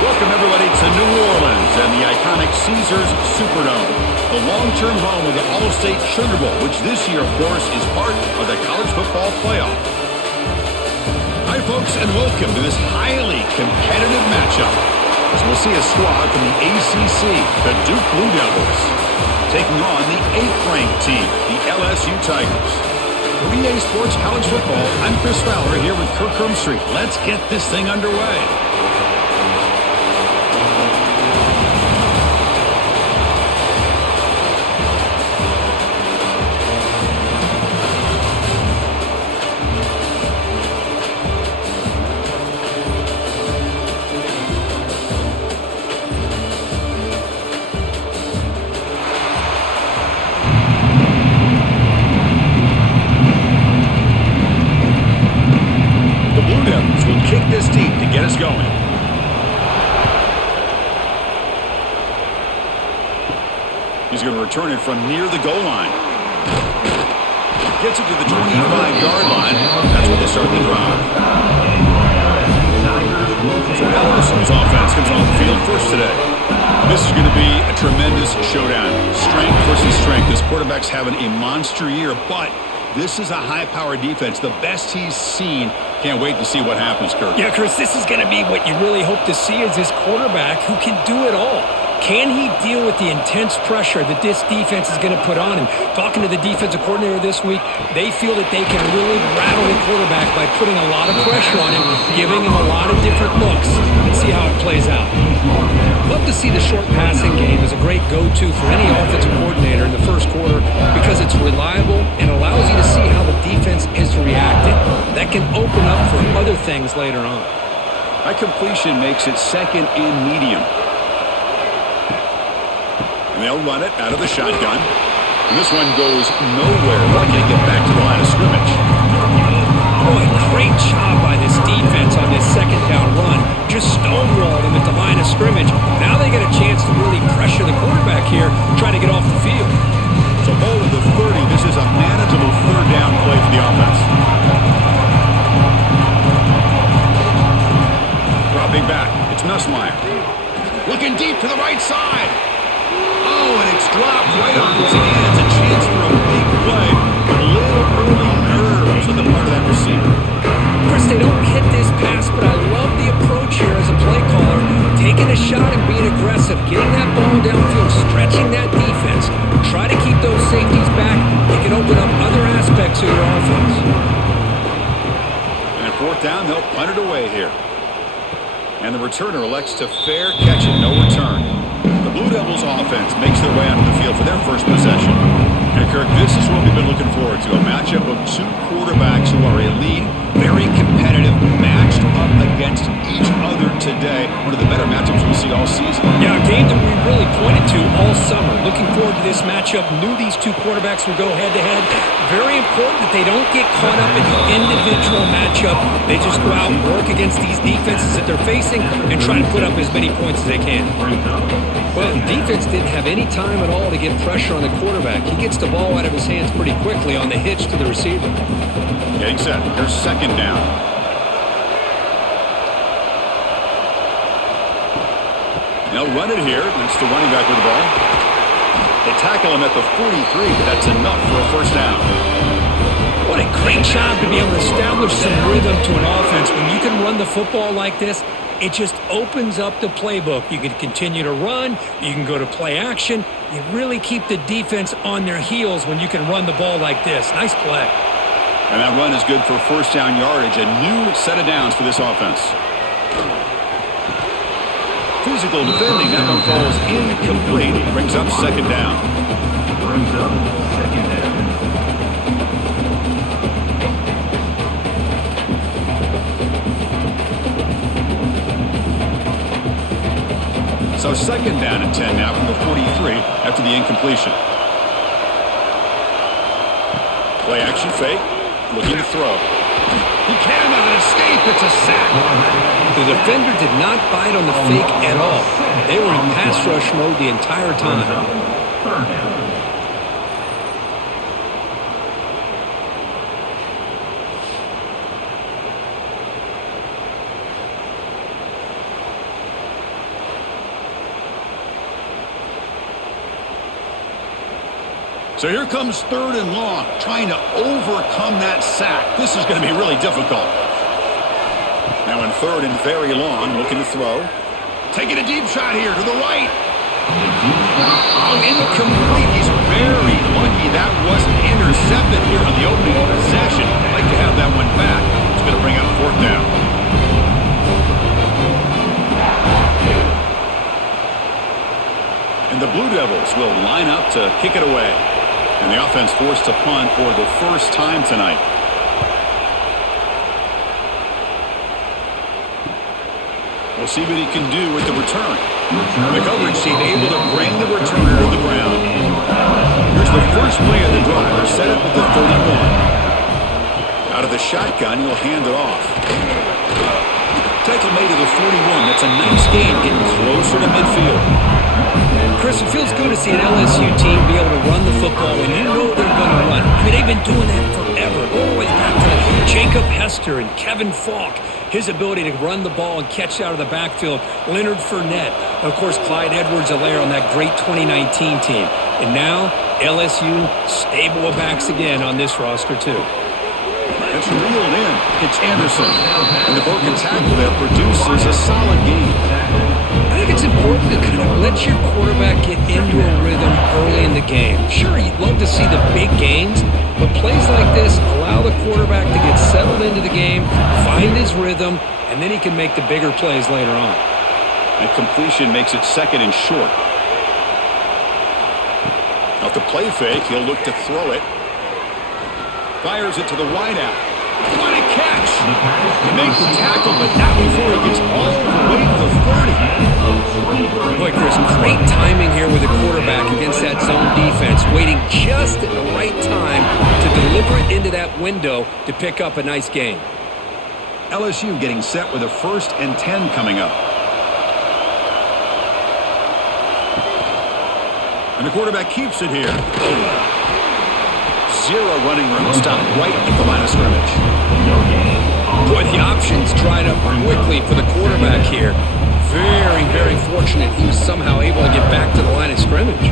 Welcome, everybody, to New Orleans and the iconic Caesars Superdome, the long-term home of the All-State Sugar Bowl, which this year, of course, is part of the college football playoff. Hi, folks, and welcome to this highly competitive matchup, as we'll see a squad from the ACC, the Duke Blue Devils, taking on the 8th-ranked team, the LSU Tigers. For EA Sports College Football, I'm Chris Fowler here with Kirk Hermstreet. Let's get this thing underway. Kick this deep to get us going. He's going to return it from near the goal line. Gets it to the 25-yard line. That's where they start the drive. So LSU's offense comes on the field first today. This is going to be a tremendous showdown. Strength versus strength. This quarterback's having a monster year, but this is a high-powered defense, the best he's seen. Can't wait to see what happens, Kirk. Yeah, Chris, this is going to be what you really hope to see is this quarterback who can do it all. Can he deal with the intense pressure that this defense is going to put on him? Talking to the defensive coordinator this week, they feel that they can really rattle the quarterback by putting a lot of pressure on him, giving him a lot of different looks. Let's see how it plays out. Love to see the short passing game as a great go-to for any offensive coordinator in the first quarter because it's reliable and allows you to see how the defense is reacting. That can open up for other things later on. That completion makes it second and medium. And they'll run it out of the shotgun. And this one goes nowhere. Why can't get back to the line of scrimmage? Boy, great job by this defense on this second down run. Just stonewalled him at the line of scrimmage. Now they get a chance to really pressure the quarterback here, trying to get off the field. So ball at the 30. This is a manageable third down play for the offense. Dropping back. It's Nussmeier. Looking deep to the right side. Oh, and it's dropped right off his hands. A chance for a big play, but a little early nerves on the part of that receiver. Chris, they don't hit this pass, but I love the approach here as a play caller. Taking a shot and being aggressive, getting that ball downfield, stretching that defense. Try to keep those safeties back. It can open up other aspects of your offense. And at fourth down, they'll punt it away here. And the returner elects to fair catch it, no return. The Blue Devils offense makes their way onto the field for their first possession. And Kirk, this is what we've been looking forward to, a matchup of two quarterbacks who are elite, very competitive, matched up against each other today. One of the better matchups we'll see all season. Yeah, a game that we really pointed to all summer. Looking forward to this matchup. Knew these two quarterbacks would go head-to-head. Very important that they don't get caught up in the individual matchup. They just go out and work against these defenses that they're facing and try to put up as many points as they can. Well, the defense didn't have any time at all to get pressure on the quarterback. He gets the ball out of his hands pretty quickly on the hitch to the receiver. Getting set. Here's second down. They'll run it here. It's the running back with the ball. They tackle him at the 43, but that's enough for a first down. What a great job to be able to establish some rhythm to an offense. When you can run the football like this, it just opens up the playbook. You can continue to run. You can go to play action. You really keep the defense on their heels when you can run the ball like this. Nice play. And that run is good for first down yardage. A new set of downs for this offense. Physical defending. That one falls incomplete. Brings up second down. So second down and 10 now from the 43 after the incompletion. Play action fake. Looking to throw. He cannot escape. It's a sack. The defender did not bite on the fake at all. They were in pass rush mode the entire time. So here comes 3rd and long, trying to overcome that sack. This is going to be really difficult. Now in 3rd and very long, looking to throw. Taking a deep shot here to the right. Oh, incomplete. He's very lucky that wasn't intercepted here on the opening possession. I'd like to have that one back. It's going to bring up 4th down. And the Blue Devils will line up to kick it away. And the offense forced to punt for the first time tonight. We'll see what he can do with the return. The coverage team able to bring the returner to the ground. Here's the first play of the drive. They're set up at the 31. Out of the shotgun, he'll hand it off. Tackle made to the 41. That's a nice gain, getting closer to midfield. Chris, it feels good to see an LSU team be able to run the football when you know they're going to run. I mean, they've been doing that forever. All the way back to Jacob Hester and Kevin Falk. His ability to run the ball and catch out of the backfield. Leonard Fournette. And of course, Clyde Edwards-Helaire on that great 2019 team. And now, LSU stable of backs again on this roster, too. It's reeled in. It's Anderson. And the broken tackle there produces a solid game. I think it's important to kind of let your quarterback get into a rhythm early in the game. Sure, you'd love to see the big gains, but plays like this allow the quarterback to get settled into the game, find his rhythm, and then he can make the bigger plays later on. And completion makes it 2nd and short. Off the play fake, he'll look to throw it. Fires it to the wideout. What a catch! He makes the tackle, but not before he gets all the way to the 30. Boy, Chris, great timing here with the quarterback against that zone defense, waiting just at the right time to deliver it into that window to pick up a nice gain. LSU getting set with a 1st and 10 coming up. And the quarterback keeps it here. Zero running room. Stop right at the line of scrimmage. Boy, the options dried up quickly for the quarterback here. Very, very fortunate he was somehow able to get back to the line of scrimmage.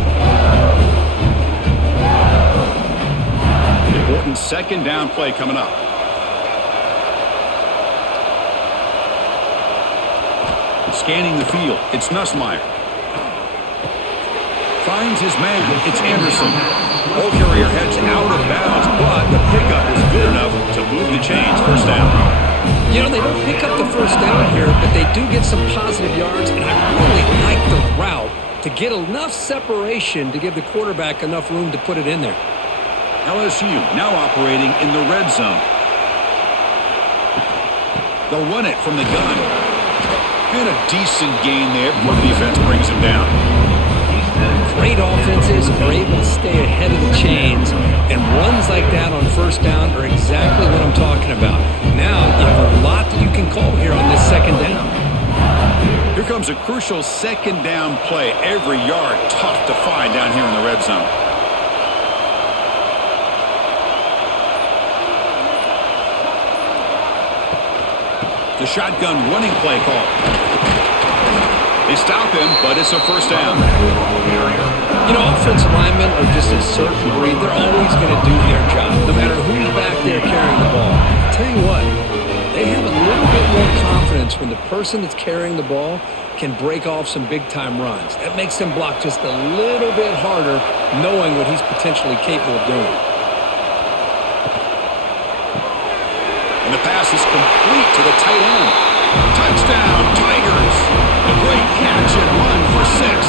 Important 2nd down play coming up. Scanning the field. It's Nussmeier. Finds his man. It's Anderson. Ball carrier heads out of bounds, but the pickup is good enough to move the chains. 1st down. You know, they don't pick up the 1st down here, but they do get some positive yards, and I really like the route to get enough separation to give the quarterback enough room to put it in there. LSU now operating in the red zone. They'll run it from the gun. And a decent gain there before the defense brings him down. Great offenses are able to stay ahead of the chains, and runs like that on 1st down are exactly what I'm talking about. Now, you have a lot that you can call here on this 2nd down. Here comes a crucial 2nd down play. Every yard tough to find down here in the red zone. The shotgun running play call. They stop him, but it's a 1st down. You know, offensive linemen are just a certain breed. They're always going to do their job, no matter who's back there carrying the ball. I'll tell you what, they have a little bit more confidence when the person that's carrying the ball can break off some big-time runs. That makes them block just a little bit harder, knowing what he's potentially capable of doing. And the pass is complete to the tight end. Touchdown, Tigers! A great catch and run for 6.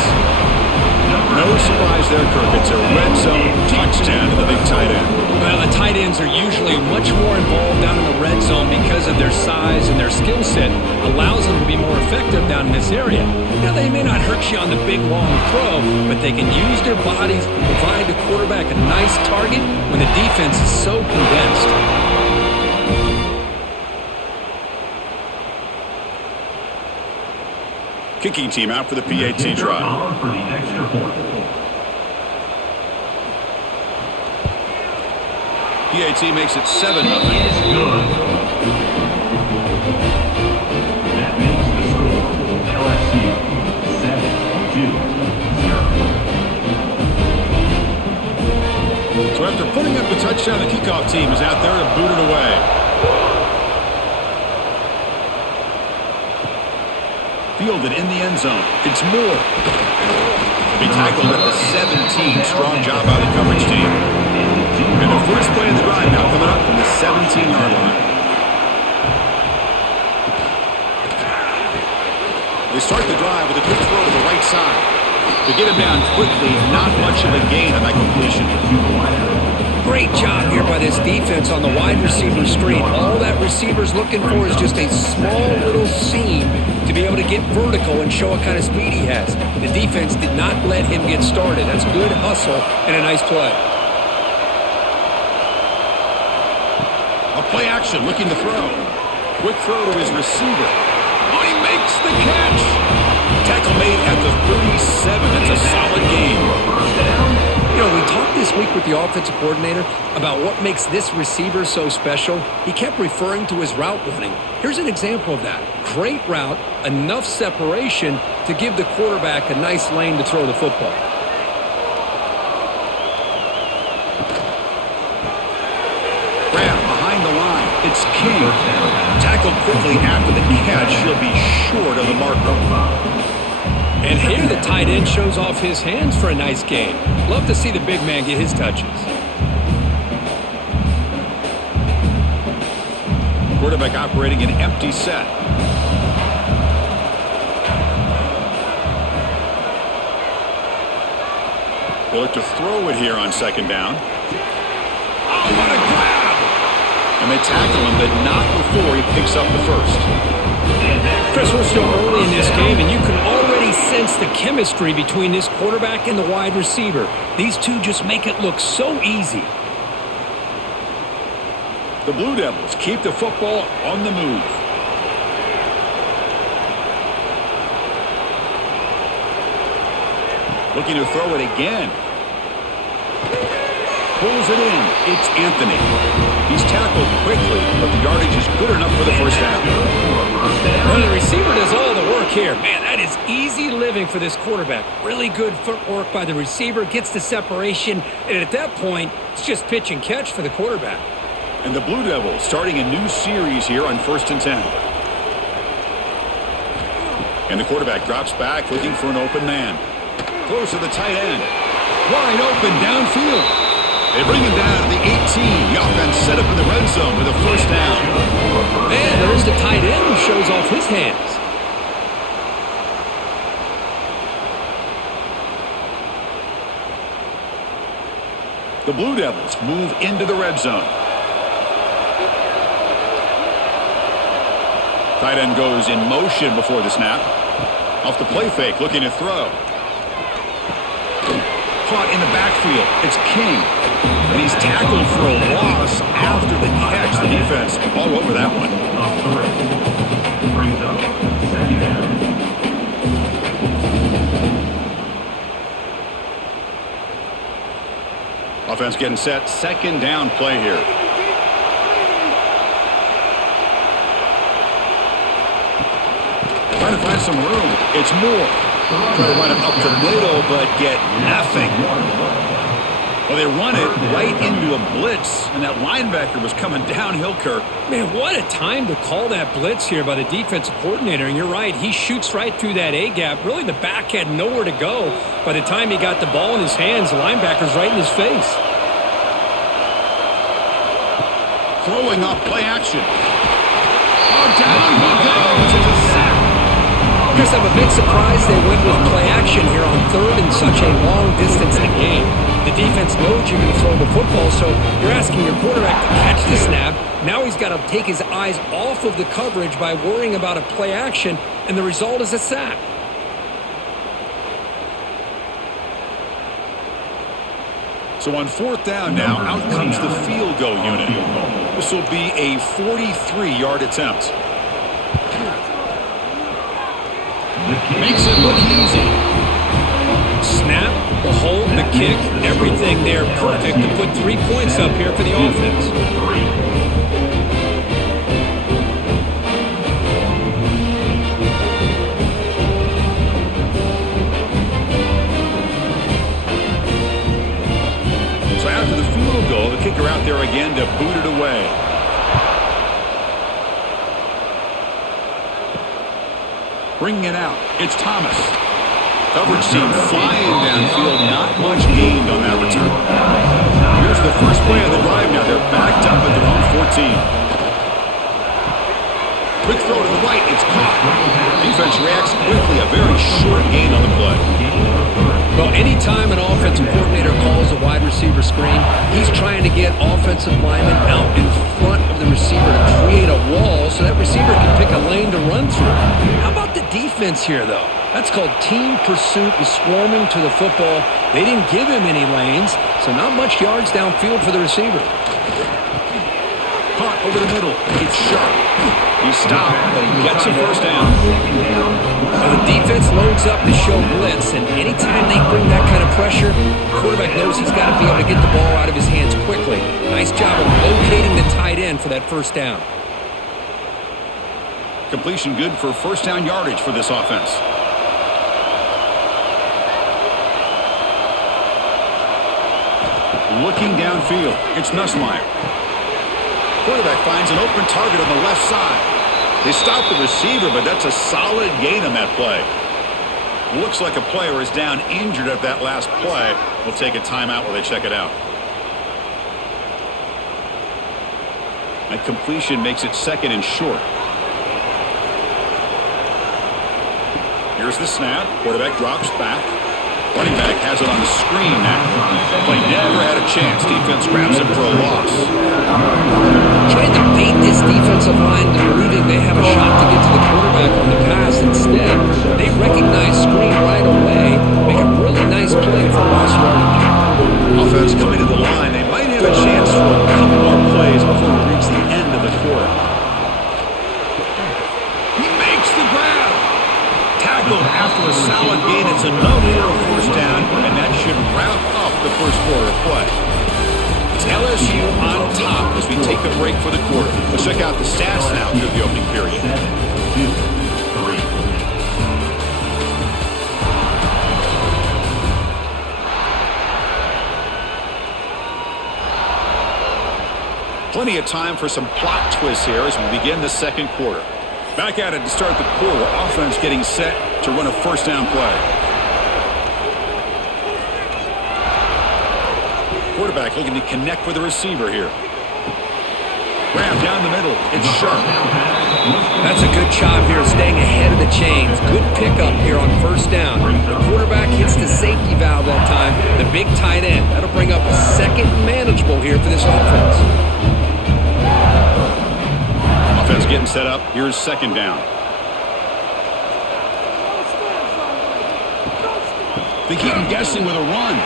No surprise there, Kirk. It's a red zone touchdown to the big tight end. Well, the tight ends are usually much more involved down in the red zone because of their size and their skill set allows them to be more effective down in this area. Now, they may not hurt you on the big, long throw, but they can use their bodies to provide the quarterback a nice target when the defense is so condensed. Kicking team out for the PAT drive. PAT makes it 7-0. That makes the score LSU 7-2. Looks like the kickoff team is out there to boot it away. Fielded in the end zone. It's Moore. Be tackled at the 17. Strong job by the coverage team. And the first play of the drive now coming up from the 17-yard line. They start the drive with a quick throw to the right side. To get him down quickly, not much of a gain on that completion. Great job here by this defense on the wide receiver screen. All that receiver's looking for is just a small little seam to be able to get vertical and show what kind of speed he has. The defense did not let him get started. That's good hustle and a nice play. A play action looking to throw. Quick throw to his receiver. Oh, he makes the catch. Tackle made at the 37. It's a solid game. You know, we talked this week with the offensive coordinator about what makes this receiver so special. He kept referring to his route running. Here's an example of that. Great route, enough separation to give the quarterback a nice lane to throw the football. Grab behind the line. It's King. Tackled quickly after the catch. He'll be short of the marker. And here the tight end shows off his hands for a nice gain. Love to see the big man get his touches. Quarterback operating an empty set. They look to throw it here on second down. Oh, what a grab! And they tackle him, but not before he picks up the first. Chris, we're still early in this game, and you can already sense the chemistry between this quarterback and the wide receiver. These two just make it look so easy. The Blue Devils keep the football on the move. Looking to throw it again. Pulls it in. It's Anthony. He's tackled quickly, but the yardage is good enough for the first down. Well, the receiver does all the work here. Man, that is easy living for this quarterback. Really good footwork by the receiver, gets the separation, and at that point, it's just pitch and catch for the quarterback. And the Blue Devils starting a new series here on 1st and 10. And the quarterback drops back looking for an open man. Throws to the tight end. Wide open downfield. They bring him down to the 18. The offense set up in the red zone with a first down. And there's the tight end who shows off his hands. The Blue Devils move into the red zone. Tight end goes in motion before the snap. Off the play fake, looking to throw. Caught in the backfield. It's King. And he's tackled for a loss after the catch. The defense all over that one. Brings up second down. Offense getting set. Second down play here. Trying to find some room. It's Moore. Trying to run it up the middle, but get nothing. Well, they run it right into a blitz, and that linebacker was coming downhill, Kirk. Man, what a time to call that blitz here by the defensive coordinator. And you're right, he shoots right through that A-gap. Really, the back had nowhere to go. By the time he got the ball in his hands, the linebacker's right in his face. Throwing off play action. Oh, down he goes. It's a sack. Chris, I'm a bit surprised they went with play action here on third in such a long distance in the game. The defense knows you're going to throw the football, so you're asking your quarterback to catch the snap. Now he's got to take his eyes off of the coverage by worrying about a play action, and the result is a sack. So on fourth down now, out comes the field goal unit. This will be a 43-yard attempt. Makes it look easy. Snap, the hold, the kick, everything there perfect to put 3 points up here for the offense. So after the field goal, the kicker out there Bringing it out, it's Thomas. Coverage team flying downfield, not much gained on that return. Here's the first play of the drive now. They're backed up at their own 14. Quick throw to the right, it's caught. Defense reacts quickly, a very short gain on the play. Well, anytime an offensive coordinator calls a wide receiver screen, he's trying to get offensive linemen out in front of the receiver to create a wall so that receiver can pick a lane to run through. How about the defense here, though? That's called team pursuit and swarming to the football. They didn't give him any lanes, so not much yards downfield for the receiver. Caught over the middle. It's sharp. He stopped, but he gets a first down. Well, the defense loads up to show blitz, and anytime they bring that kind of pressure, the quarterback knows he's got to be able to get the ball out of his hands quickly. Nice job of locating the tight end for that first down. Completion good for first down yardage for this offense. Looking downfield, it's Nussmeier. Quarterback finds an open target on the left side. They stop the receiver, but that's a solid gain on that play. Looks like a player is down injured at that last play. We'll take a timeout while they check it out. That completion makes it second and short. Here's the snap. Quarterback drops back. Running back has it on the screen now. Play never had a chance. Defense grabs it for a loss. Trying to bait this defensive line to believing they have a shot to get to the quarterback on the pass. Instead, they recognize screen right away, make a really nice play for lost yardage. Offense coming to the line. They might have a chance for a couple more plays before we reach the end of the quarter. He makes the grab. Tackled after a solid gain. It's enough for a first down, and that should wrap up the first quarter of play. It's LSU on top as we take a break for the quarter. Let's check out the stats now through the opening period. 2, 3. Plenty of time for some plot twists here as we begin the second quarter. Back at it to start the quarter. Offense getting set to run a first down play. Quarterback looking to connect with the receiver here. Grab down the middle. It's sharp. That's a good job here staying ahead of the chains. Good pickup here on first down. The quarterback hits the safety valve that time. The big tight end. That'll bring up a second manageable here for this offense. Offense getting set up. Here's second down. They keep him guessing with a run.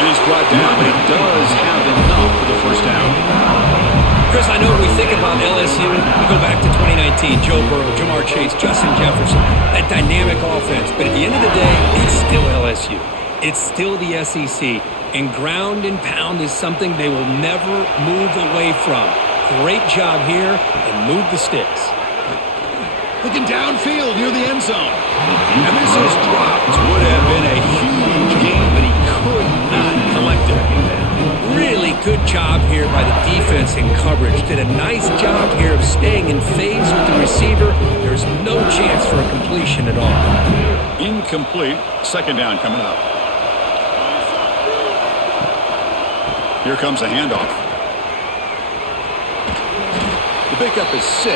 And he's brought down, but he does have enough for the first down. Chris, I know when we think about LSU, we go back to 2019, Joe Burrow, Jamar Chase, Justin Jefferson, that dynamic offense. But at the end of the day, it's still LSU. It's still the SEC. And ground and pound is something they will never move away from. Great job here, and move the sticks. Looking downfield near the end zone. And this is dropped. Would have been a huge gain, but he could not collect it. Really good job here by the defense in coverage. Did a nice job here of staying in phase with the receiver. There's no chance for a completion at all. Incomplete. Second down coming up. Here comes a handoff. The pickup is 6.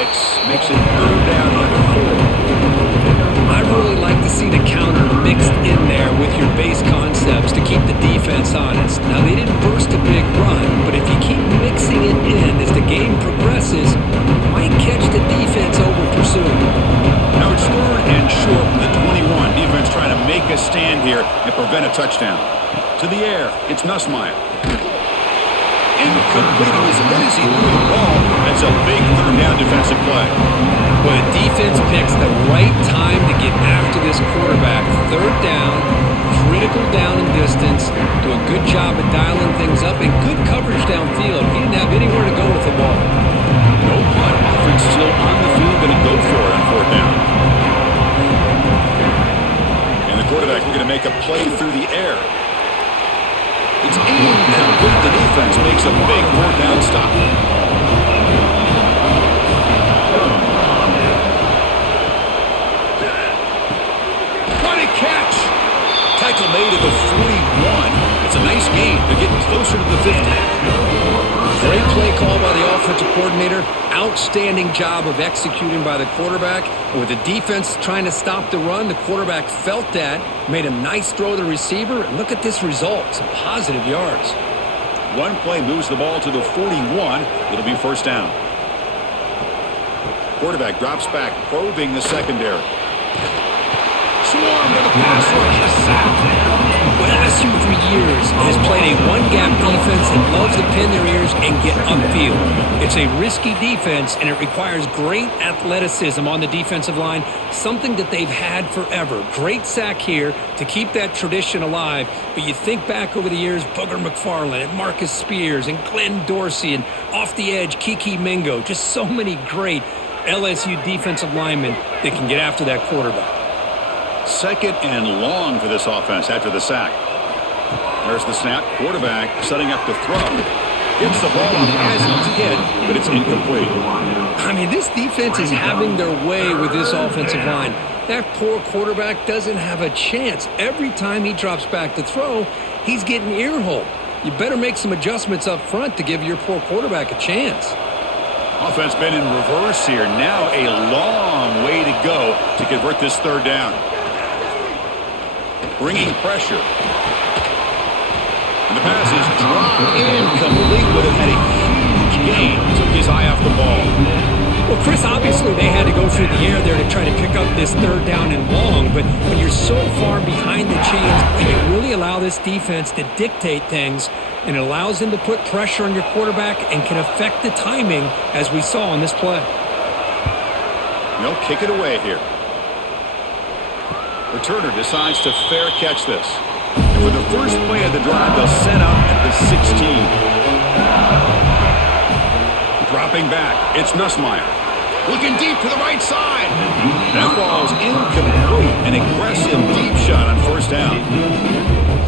Makes it third down and 4. I really like to see the counter mixed in there with your base concepts to keep the defense honest. Now, they didn't burst a big run, but if you keep mixing it in as the game progresses, you might catch the defense over pursuing. Now it's third and short from the 21. Defense trying to make a stand here and prevent a touchdown. To the air, it's Nussmeier. Incomplete. It was as he threw the ball. That's a big third down defensive play. But defense picks the right time to get after this quarterback. Third down, critical down and distance. Do a good job of dialing things up and good coverage downfield. He didn't have anywhere to go with the ball. No punt. Offense still on the field. Going to go for it on fourth down. And the quarterback looking to make a play through the air. It's incomplete. The defense makes a big fourth down stop. Big catch. Tackle made at the 41. It's a nice gain. They're getting closer to the 50. Great play call by the offensive coordinator. Outstanding job of executing by the quarterback. With the defense trying to stop the run, the quarterback felt that, made a nice throw to the receiver, and look at this result. Some positive yards. One play moves the ball to the 41. It'll be first down. Quarterback drops back, probing the secondary. Swarm to the pass rush. A sack. Well, LSU for years has played a one-gap defense and loves to pin their ears and get upfield. It's a risky defense, and it requires great athleticism on the defensive line, something that they've had forever. Great sack here to keep that tradition alive, but you think back over the years, Booger McFarland and Marcus Spears and Glenn Dorsey and off the edge, Kiki Mingo, just so many great LSU defensive linemen that can get after that quarterback. Second and long for this offense after the sack. There's the snap. Quarterback setting up the throw. Gets the ball off as he's hit, but it's incomplete. I mean, this defense is having their way with this offensive line. That poor quarterback doesn't have a chance. Every time he drops back to throw, he's getting ear-holed. You better make some adjustments up front to give your poor quarterback a chance. Offense been in reverse here. Now a long way to go to convert this third down. Bringing pressure. And the pass is dropped incomplete. Would have had a huge gain. Took his eye off the ball. Well, Chris, obviously they had to go through the air there to try to pick up this third down and long, but when you're so far behind the chains, you really allow this defense to dictate things, and it allows them to put pressure on your quarterback and can affect the timing, as we saw on this play. They'll kick it away here. Returner decides to fair catch this. And for the first play of the drive, they'll set up at the 16. Dropping back, it's Nussmeier. Looking deep to the right side. That falls incomplete. An aggressive deep shot on first down.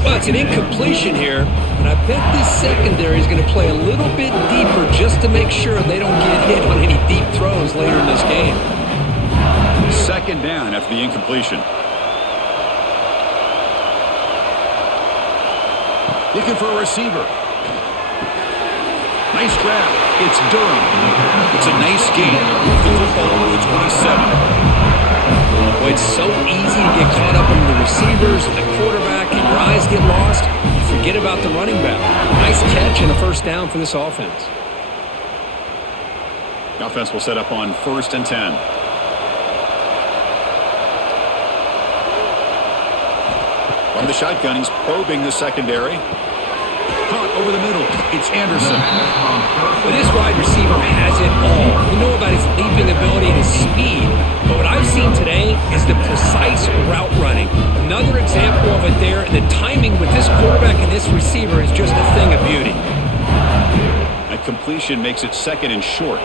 Well, it's an incompletion here, and I bet this secondary is going to play a little bit deeper just to make sure they don't get hit on any deep throws later in this game. Second down after the incompletion. Looking for a receiver. Nice grab. It's Durham. It's a nice gain. Move the football over the 27. Well, it's so easy to get caught up in the receivers and the quarterback, and your eyes get lost. You forget about the running back. Nice catch and a first down for this offense. The offense will set up on 1st and 10. From the shotgun, he's probing the secondary. Caught over the middle. It's Anderson. Well, this wide receiver has it all. You know about his leaping ability and his speed, but what I've seen today is the precise route running. Another example of it there, and the timing with this quarterback and this receiver is just a thing of beauty. A completion makes it second and short.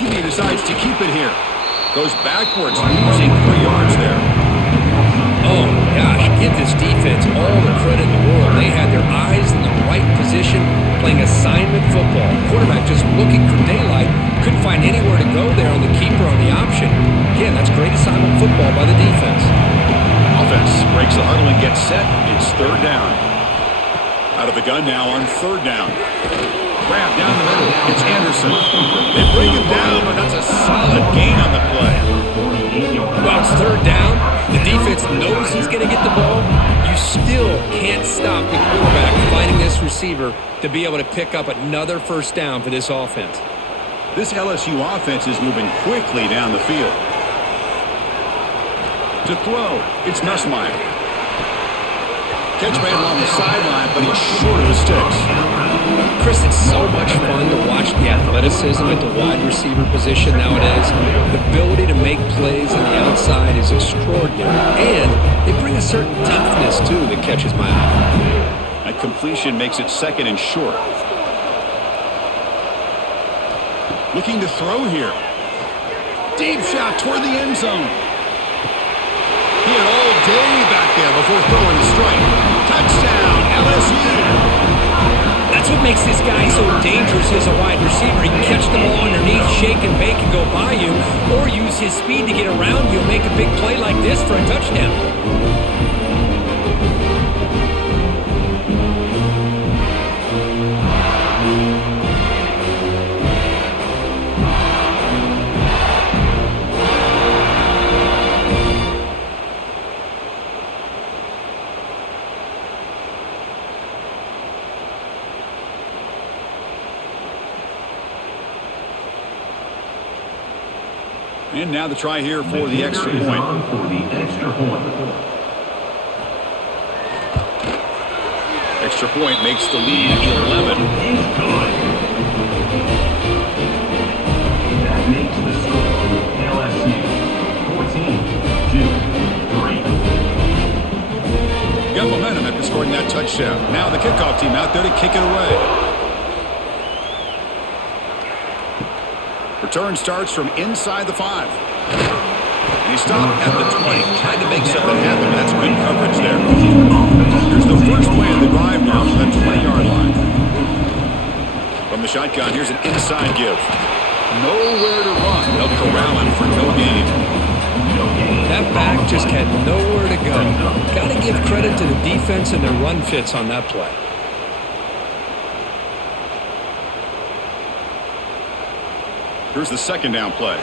QB decides to keep it here. Goes backwards, losing 3 yards there. Oh, gosh, give this defense all the credit in the world. They had their eyes in the right position, playing assignment football. Quarterback just looking for daylight, couldn't find anywhere to go there on the keeper on the option. Again, that's great assignment football by the defense. Offense breaks the huddle and gets set. It's third down. Out of the gun now on third down. Grab down the middle. It's Anderson. They bring him down, but that's a solid gain on the play. Well, it's third down. The defense knows he's going to get the ball. You still can't stop the quarterback finding this receiver to be able to pick up another first down for this offense. This LSU offense is moving quickly down the field. To throw, it's Nussmeier. Catch made along the sideline, but he's short of the sticks. Chris, it's so much fun to watch the athleticism at the wide receiver position nowadays. The ability to make plays on the outside is extraordinary, and they bring a certain toughness, too, that catches my eye. A completion makes it second and short. Looking to throw here. Deep shot toward the end zone. He had all day back there before throwing the strike. Touchdown, LSU. That's That's what makes this guy so dangerous as a wide receiver. He can catch the ball underneath, shake and bake and go by you, or use his speed to get around you and make a big play like this for a touchdown. And now the try here for the extra point. Extra point makes the lead 11. That makes the score LSU 14-3. Got momentum after scoring that touchdown. Now the kickoff team out there to kick it away. Return starts from inside the 5. And he stopped at the 20. Tried to make something happen. That's good coverage there. Here's the first play of the drive now from the 20-yard line. From the shotgun, here's an inside give. Nowhere to run. They'll corral him for no gain. That back just had nowhere to go. Got to give credit to the defense and their run fits on that play. Here's the second down play.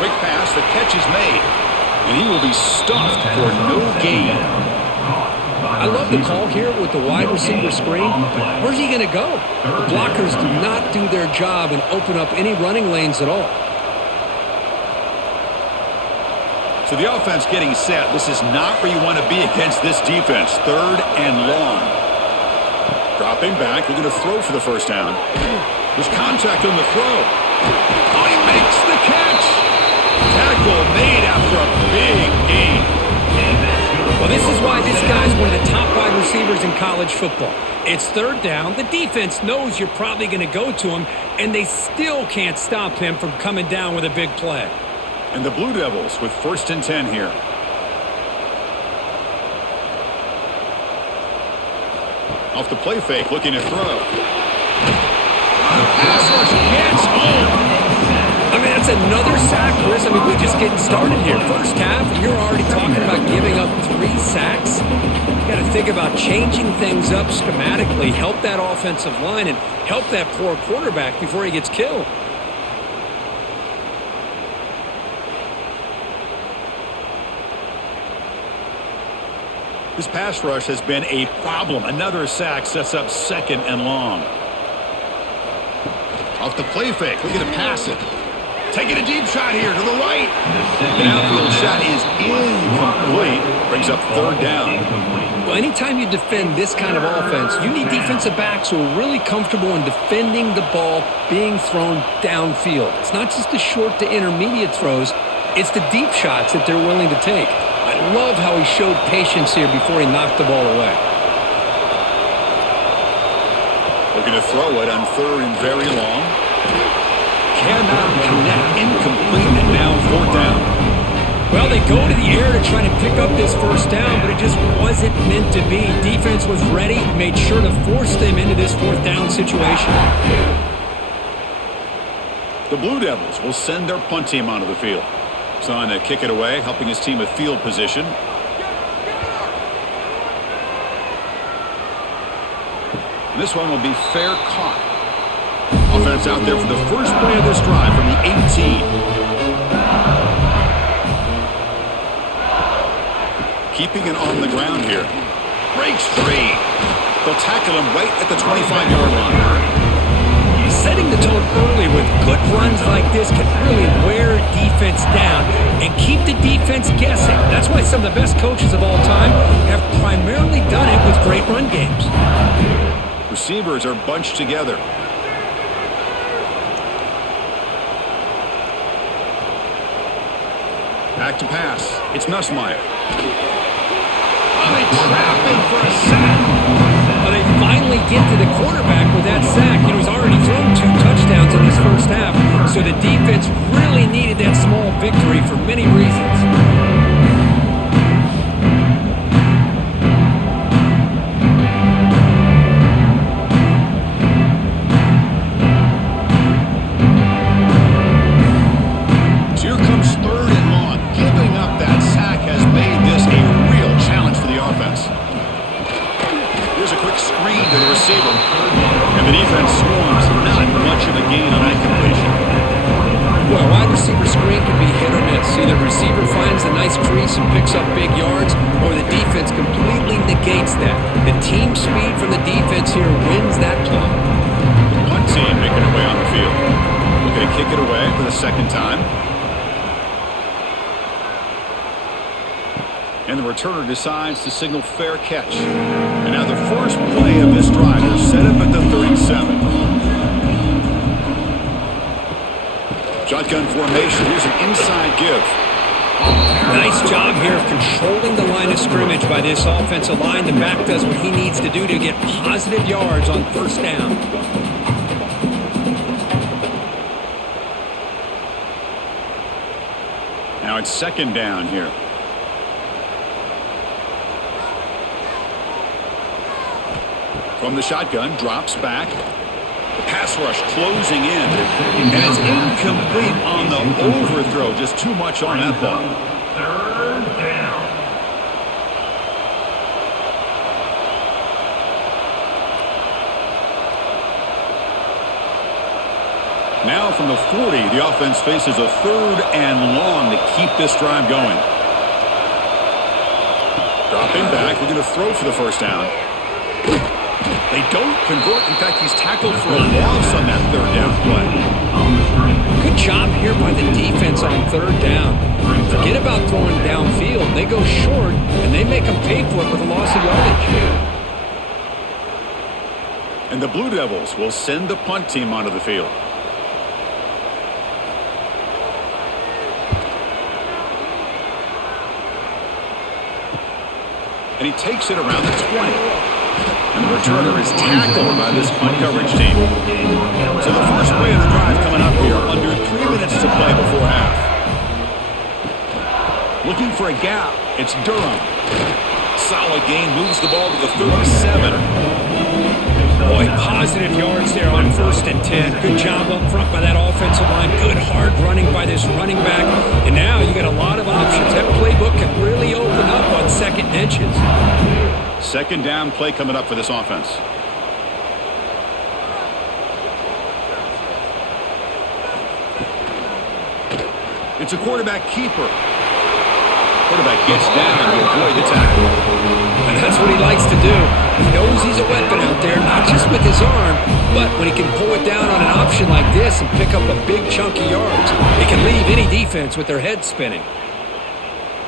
Quick pass, the catch is made. And he will be stuffed for no gain. I love the call here with the wide receiver screen. Where's he going to go? The blockers do not do their job and open up any running lanes at all. So the offense getting set. This is not where you want to be against this defense. 3rd and long. Dropping back, looking to throw for the first down. There's contact on the throw. Oh, he makes the catch. Tackle made after a big gain. Well, this is why this guy's one of the top wide receivers in college football. It's 3rd down. The defense knows you're probably going to go to him, and they still can't stop him from coming down with a big play. And the Blue Devils with 1st and 10 here. Off the play fake, looking to throw. Pass rush gets home. I mean, that's another sack, Chris. I mean, we're just getting started here. First half, and you're already talking about giving up 3 sacks. You got to think about changing things up schematically, help that offensive line, and help that poor quarterback before he gets killed. This pass rush has been a problem. Another sack sets up 2nd and long. Off the play fake, looking to pass it. Taking a deep shot here to the right. The outfield shot is incomplete. Brings up 3rd down. Well, anytime you defend this kind of offense, you need defensive backs who are really comfortable in defending the ball being thrown downfield. It's not just the short to intermediate throws. It's the deep shots that they're willing to take. I love how he showed patience here before he knocked the ball away. Looking to throw it on 3rd and very long. Cannot connect. Incomplete, and now 4th down. Well, they go to the air to try to pick up this first down, but it just wasn't meant to be. Defense was ready, made sure to force them into this 4th down situation. The Blue Devils will send their punt team onto the field. He's on to kick it away, helping his team with field position. And this one will be fair caught. Offense out there for the first play of this drive from the 18. Keeping it on the ground here. Breaks free. They'll tackle him right at the 25-yard line. Setting the tone early with good runs like this can really wear a defense down and keep the defense guessing. That's why some of the best coaches of all time have primarily done it with great run games. Receivers are bunched together. Back to pass. It's Nussmeier. Oh, they trap him for a sack. Well, they finally get to the quarterback with that sack. You know, he's already thrown 2 touchdowns in this first half, so the defense really needed that small victory for many reasons. receiver. And the defense swarms. Not much of a gain on that completion. Well, wide receiver screen can be hit or miss. Either receiver finds a nice crease and picks up big yards, or the defense completely negates that. The team speed from the defense here wins that play. The punt team making their way on the field. Looking to kick it away for the second time. And the returner decides to signal fair catch. And now the first play of this drive is set up at the 37. Shotgun formation. Here's an inside give. Nice job here of controlling the line of scrimmage by this offensive line. The back does what he needs to do to get positive yards on first down. Now it's second down here. From the shotgun, drops back. The pass rush closing in. And it's incomplete on the overthrow. Just too much on that ball. Third down. Now from the 40, the offense faces a third and long to keep this drive going. Dropping back, we're going to throw for the first down. They don't convert. In fact, he's tackled for a loss on that third down play. Good job here by the defense on third down. Forget about throwing downfield. They go short, and they make them pay for it with a loss of yardage. And the Blue Devils will send the punt team onto the field. And he takes it around the 20. And the returner is tackled by this punt coverage team. So the first play of the drive coming up here, under 3 minutes to play before half. Looking for a gap, it's Durham. Solid gain, moves the ball to the 37. Boy, positive yards there on 1st and 10. Good job up front by that offensive line. Good hard running by this running back. And now you got a lot of options. That playbook can really open up on second inches. Second down play coming up for this offense. It's a quarterback keeper. Quarterback gets down to avoid the tackle. And that's what he likes to do. He knows he's a weapon out there, not just with his arm, but when he can pull it down on an option like this and pick up a big chunk of yards, it can leave any defense with their head spinning.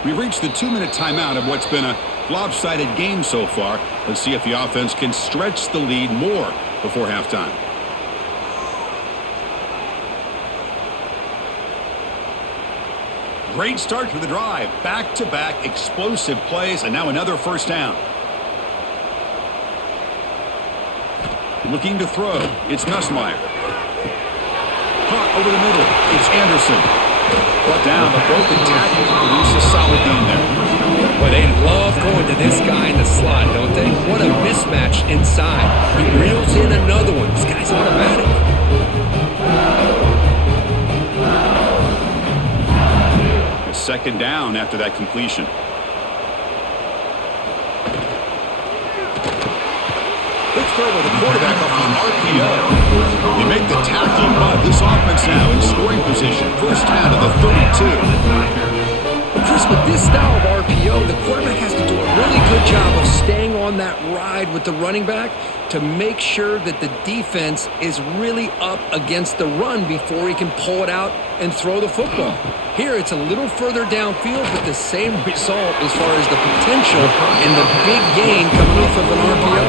We've reached the 2-minute timeout of what's been a lopsided game so far. Let's see if the offense can stretch the lead more before halftime. Great start to the drive. Back-to-back explosive plays, and now another first down. Looking to throw. It's Nussmeier. Caught over the middle. It's Anderson. Brought down the broken tackle to produce a solid gain there. Boy, they love going to this guy in the slot, don't they? What a mismatch inside. He reels in another one. This guy's automatic. A second down after that completion. Quick throw by the quarterback off an RPO. They make the tackle, but this offense now in scoring position. First down to the 32. Chris, with this style of RPO, the quarterback has to do a really good job of staying on that ride with the running back to make sure that the defense is really up against the run before he can pull it out and throw the football. Here, it's a little further downfield, but the same result as far as the potential and the big gain coming off of an RPO.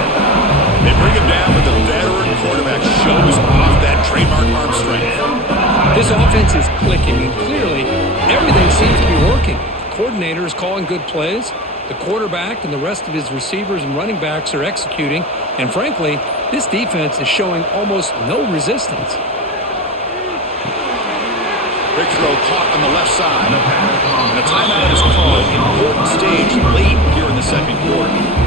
They bring him down, but the veteran quarterback shows off that trademark arm strength. This offense is clicking, and clearly everything seems to be working. The coordinator is calling good plays. The quarterback and the rest of his receivers and running backs are executing. And frankly, this defense is showing almost no resistance. Big throw caught on the left side. And a timeout is called. Important stage late here in the second quarter.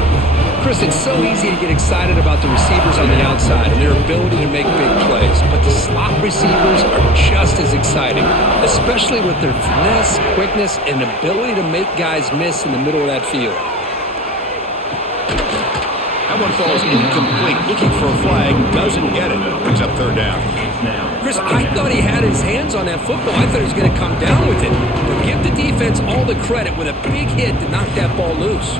Chris, it's so easy to get excited about the receivers on the outside and their ability to make big plays, but the slot receivers are just as exciting, especially with their finesse, quickness, and ability to make guys miss in the middle of that field. How one falls incomplete, looking for a flag, doesn't get it. Brings up third down. Chris, I thought he had his hands on that football. I thought he was going to come down with it. But give the defense all the credit with a big hit to knock that ball loose.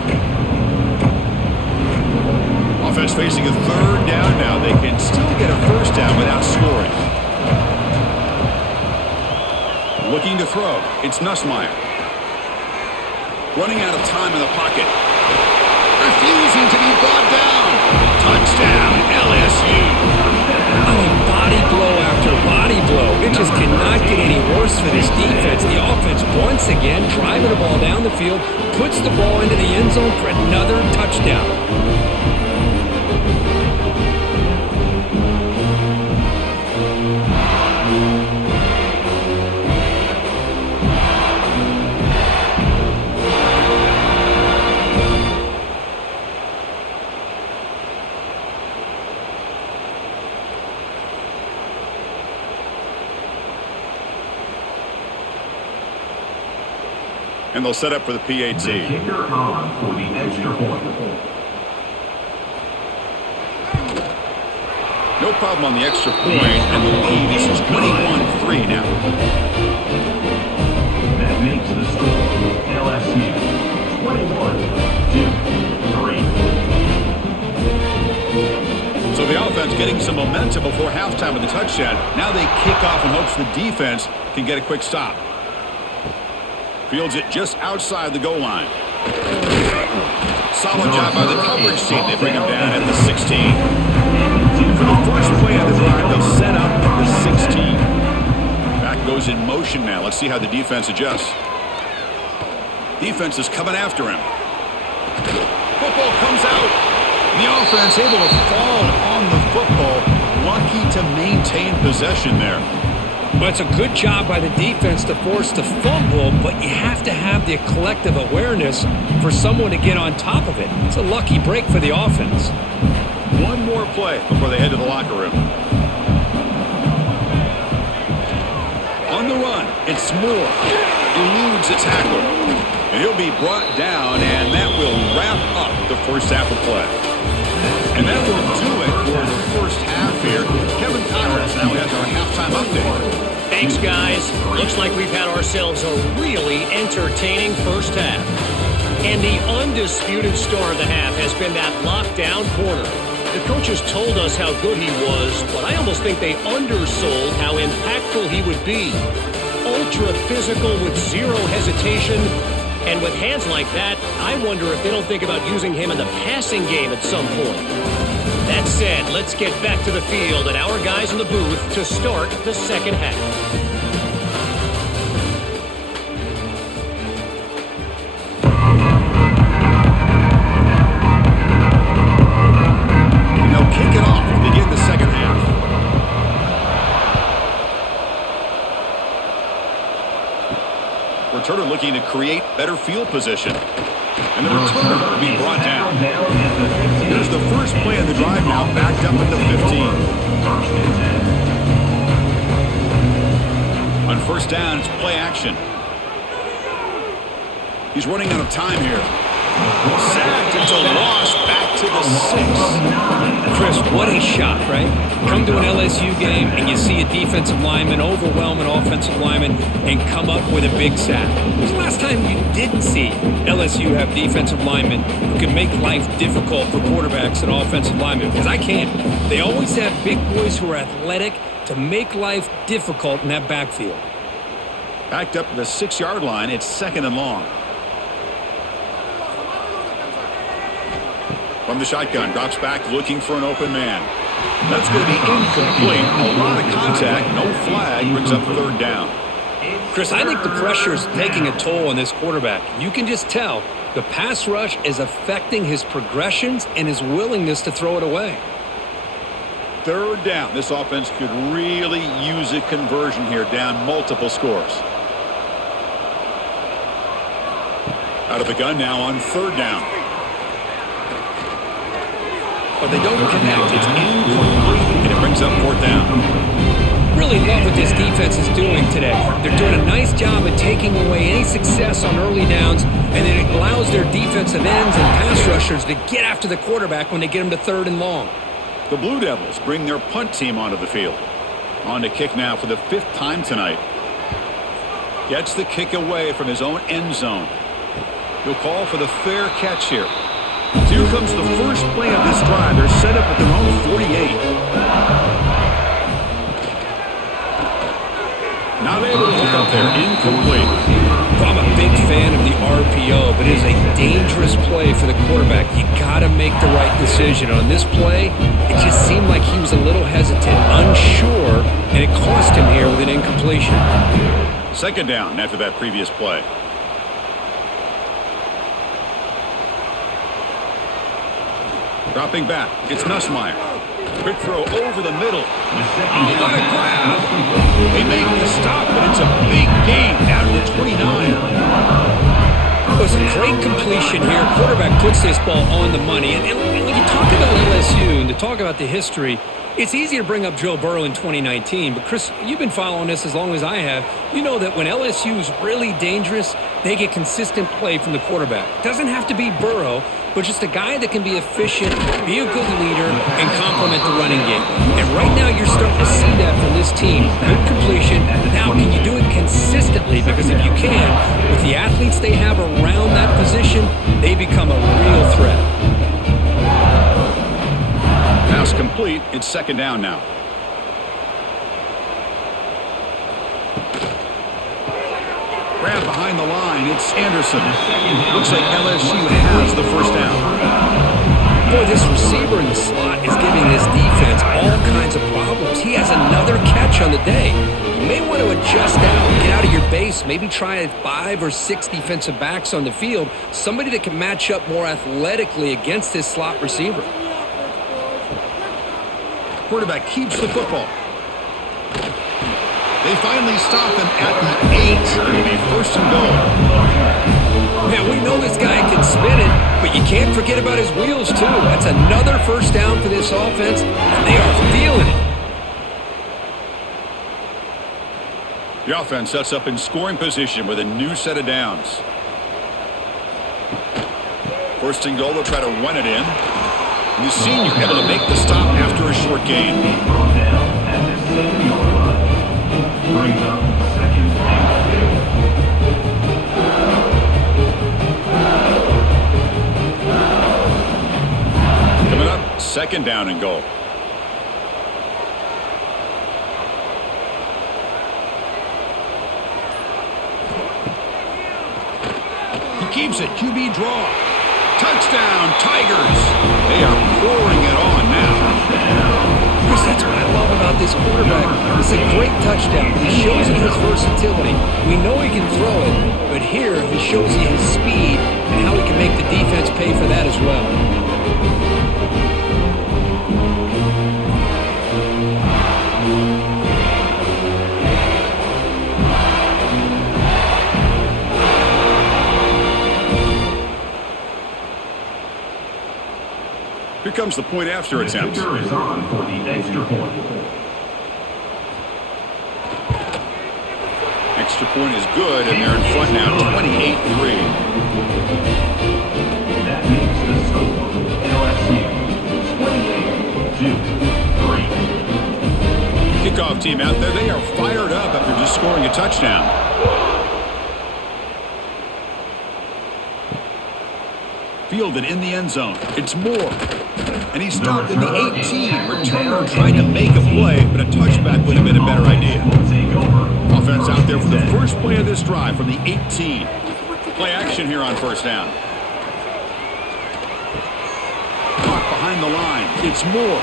Offense facing a third down now. They can still get a first down without scoring. Looking to throw. It's Nussmeier. Running out of time in the pocket. Refusing to be brought down. Touchdown, LSU. I mean, body blow after body blow. It just cannot get any worse for this defense. The offense, once again, driving the ball down the field, puts the ball into the end zone for another touchdown. And they'll set up for the PAT. The kicker on for the extra point. No problem on the extra point, and the lead is 21-3 now. That makes the score LSU 21-3. So the offense getting some momentum before halftime with the touchdown. Now they kick off in hopes the defense can get a quick stop. Fields it just outside the goal line. Solid job by the coverage team. They bring him down at the 16. For the first play of the drive, they'll set up at the 16. Back goes in motion now. Let's see how the defense adjusts. Defense is coming after him. Football comes out. The offense able to fall on the football. Lucky to maintain possession there. Well, it's a good job by the defense to force the fumble, but you have to have the collective awareness for someone to get on top of it. It's a lucky break for the offense. One more play before they head to the locker room. On the run, it's Moore. Eludes a tackle. And he'll be brought down, and that will wrap up the first half of play. And that will do it for the first half here. Kevin Conrad's now has our halftime update. Thanks, guys. Looks like we've had ourselves a really entertaining first half. And the undisputed star of the half has been that lockdown corner. The coaches told us how good he was, but I almost think they undersold how impactful he would be. Ultra physical with zero hesitation. And with hands like that, I wonder if they don't think about using him in the passing game at some point. That said, let's get back to the field and our guys in the booth to start the second half. And they'll kick it off to begin the second half. Returner looking to create better field position. And the returner will be brought down. Here's the first play of the drive now, backed up at the 15. On first down, it's play action. He's running out of time here. Sacked, it's a loss, back to the 6. Chris, what a shot, right? Come to an LSU game and you see a defensive lineman overwhelm an offensive lineman and come up with a big sack. When was the last time you didn't see LSU have defensive linemen who can make life difficult for quarterbacks and offensive linemen? Because I can't. They always have big boys who are athletic to make life difficult in that backfield. Backed up to the 6-yard line, it's second and long. From the shotgun, drops back looking for an open man. That's going to be incomplete. A lot of contact, no flag, brings up third down. Chris, I think the pressure is taking a toll on this quarterback. You can just tell the pass rush is affecting his progressions and his willingness to throw it away. Third down. This offense could really use a conversion here, down multiple scores. Out of the gun now on third down. But they don't connect. It's incomplete, and it brings up fourth down. really love what this defense is doing today. They're doing a nice job of taking away any success on early downs, and then it allows their defensive ends and pass rushers to get after the quarterback when they get them to 3rd and long. The Blue Devils bring their punt team onto the field. On to kick now for the 5th time tonight. Gets the kick away from his own end zone. He'll call for the fair catch here. So here comes the first play of this drive. They're set up at their own 48. Not able to hook up there. Incomplete. I'm a big fan of the RPO, but it is a dangerous play for the quarterback. You got to make the right decision. On this play, it just seemed like he was a little hesitant, unsure, and it cost him here with an incompletion. 2nd down after that previous play. Dropping back, it's Nussmeier. Quick throw over the middle. Oh, what a grab! They make the stop, but it's a big gain down to the 29. It was a great completion here. Quarterback puts this ball on the money. And when you talk about LSU and to talk about the history, it's easy to bring up Joe Burrow in 2019. But, Chris, you've been following this as long as I have. You know that when LSU is really dangerous, they get consistent play from the quarterback. It doesn't have to be Burrow, but just a guy that can be efficient, be a good leader, and complement the running game. And right now you're starting to see that from this team. Good completion. Now, can you do it consistently? Because if you can, with the athletes they have around that position, they become a real threat. Pass complete. It's 2nd down now. Grab behind the line. It's Anderson. Looks like LSU has the 1st down. Boy, this receiver in the slot is giving this defense all kinds of problems. He has another catch on the day. You may want to adjust out, get out of your base, maybe try 5 or 6 defensive backs on the field, somebody that can match up more athletically against this slot receiver. Quarterback keeps the football. They finally stop him at the 8. It'll be 1st and goal. Man, we know this guy can spin it, but you can't forget about his wheels, too. That's another 1st down for this offense, and they are feeling it. The offense sets up in scoring position with a new set of downs. 1st and goal, they'll try to run it in. And the senior able to make the stop after a short gain. Brings up 2nd and 2. Coming up, 2nd down and goal. He keeps it. QB draw. Touchdown, Tigers. They are pouring it on now. Chris, that's what I love about this quarterback. It's a great touchdown. He shows you his versatility. We know he can throw it, but here he shows you his speed and how he can make the defense pay for that as well. Here comes the point after attempt. The kicker is on for the extra point. Extra point is good, and they're in front now, 28-3. That makes the score LSU 28-3. Kickoff team out there, they are fired up after just scoring a touchdown. Fielded in the end zone. It's Moore. And he stopped at the 18. Returner tried to make a play, but a touchback would have been a better idea. Offense out there for the first play of this drive from the 18. Play action here on 1st down. Clock behind the line. It's Moore.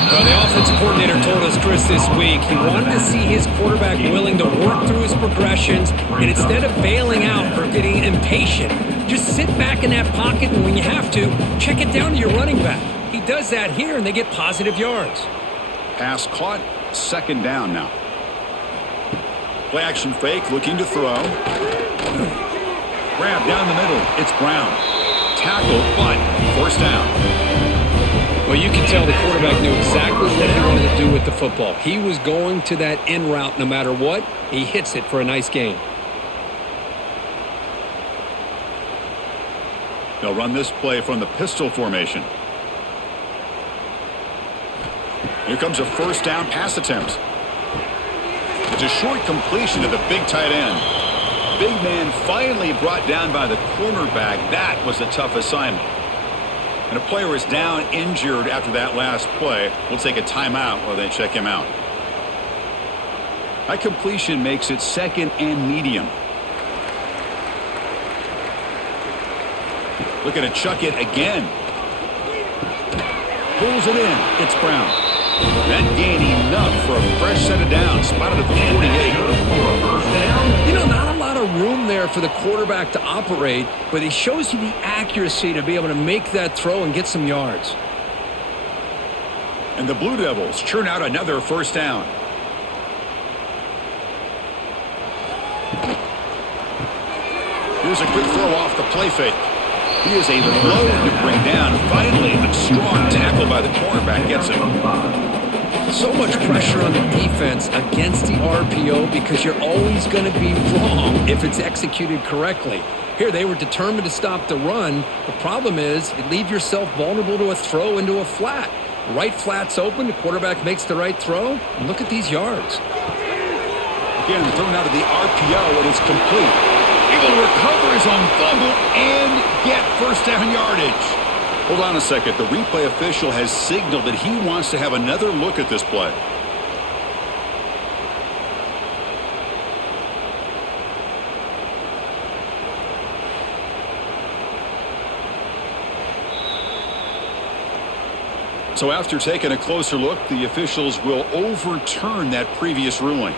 Well, the offensive coordinator told us, Chris, this week he wanted to see his quarterback willing to work through his progressions, and instead of bailing out or getting impatient, just sit back in that pocket, and when you have to, check it down to your running back. He does that here, and they get positive yards. Pass caught. 2nd down now. Play action fake, looking to throw. Grab down the middle. It's Brown. Tackle, but 1st down. Well, you can tell the quarterback knew exactly what he wanted to do with the football. He was going to that in route no matter what. He hits it for a nice gain. They'll run this play from the pistol formation. Here comes a first down pass attempt. It's a short completion to the big tight end. Big man finally brought down by the cornerback. That was a tough assignment. And a player is down injured after that last play. We'll take a timeout while they check him out. That completion makes it second and medium. Looking to chuck it again. Pulls it in. It's Brown. That gain enough for a fresh set of downs. Spotted at the 48. You know, not a lot of room there for the quarterback to operate, but he shows you the accuracy to be able to make that throw and get some yards. And the Blue Devils churn out another first down. Here's a quick throw off the play fake. He is a load to bring down. Finally, a strong tackle by the cornerback gets him. So much pressure on the defense against the RPO because you're always going to be wrong if it's executed correctly. Here, they were determined to stop the run. The problem is you leave yourself vulnerable to a throw into a flat. The right flat's open. The quarterback makes the right throw. And look at these yards. Again, thrown out of the RPO, and it's complete. Able to recover his own fumble and get first down yardage. Hold on a second. The replay official has signaled that he wants to have another look at this play. So after taking a closer look, the officials will overturn that previous ruling.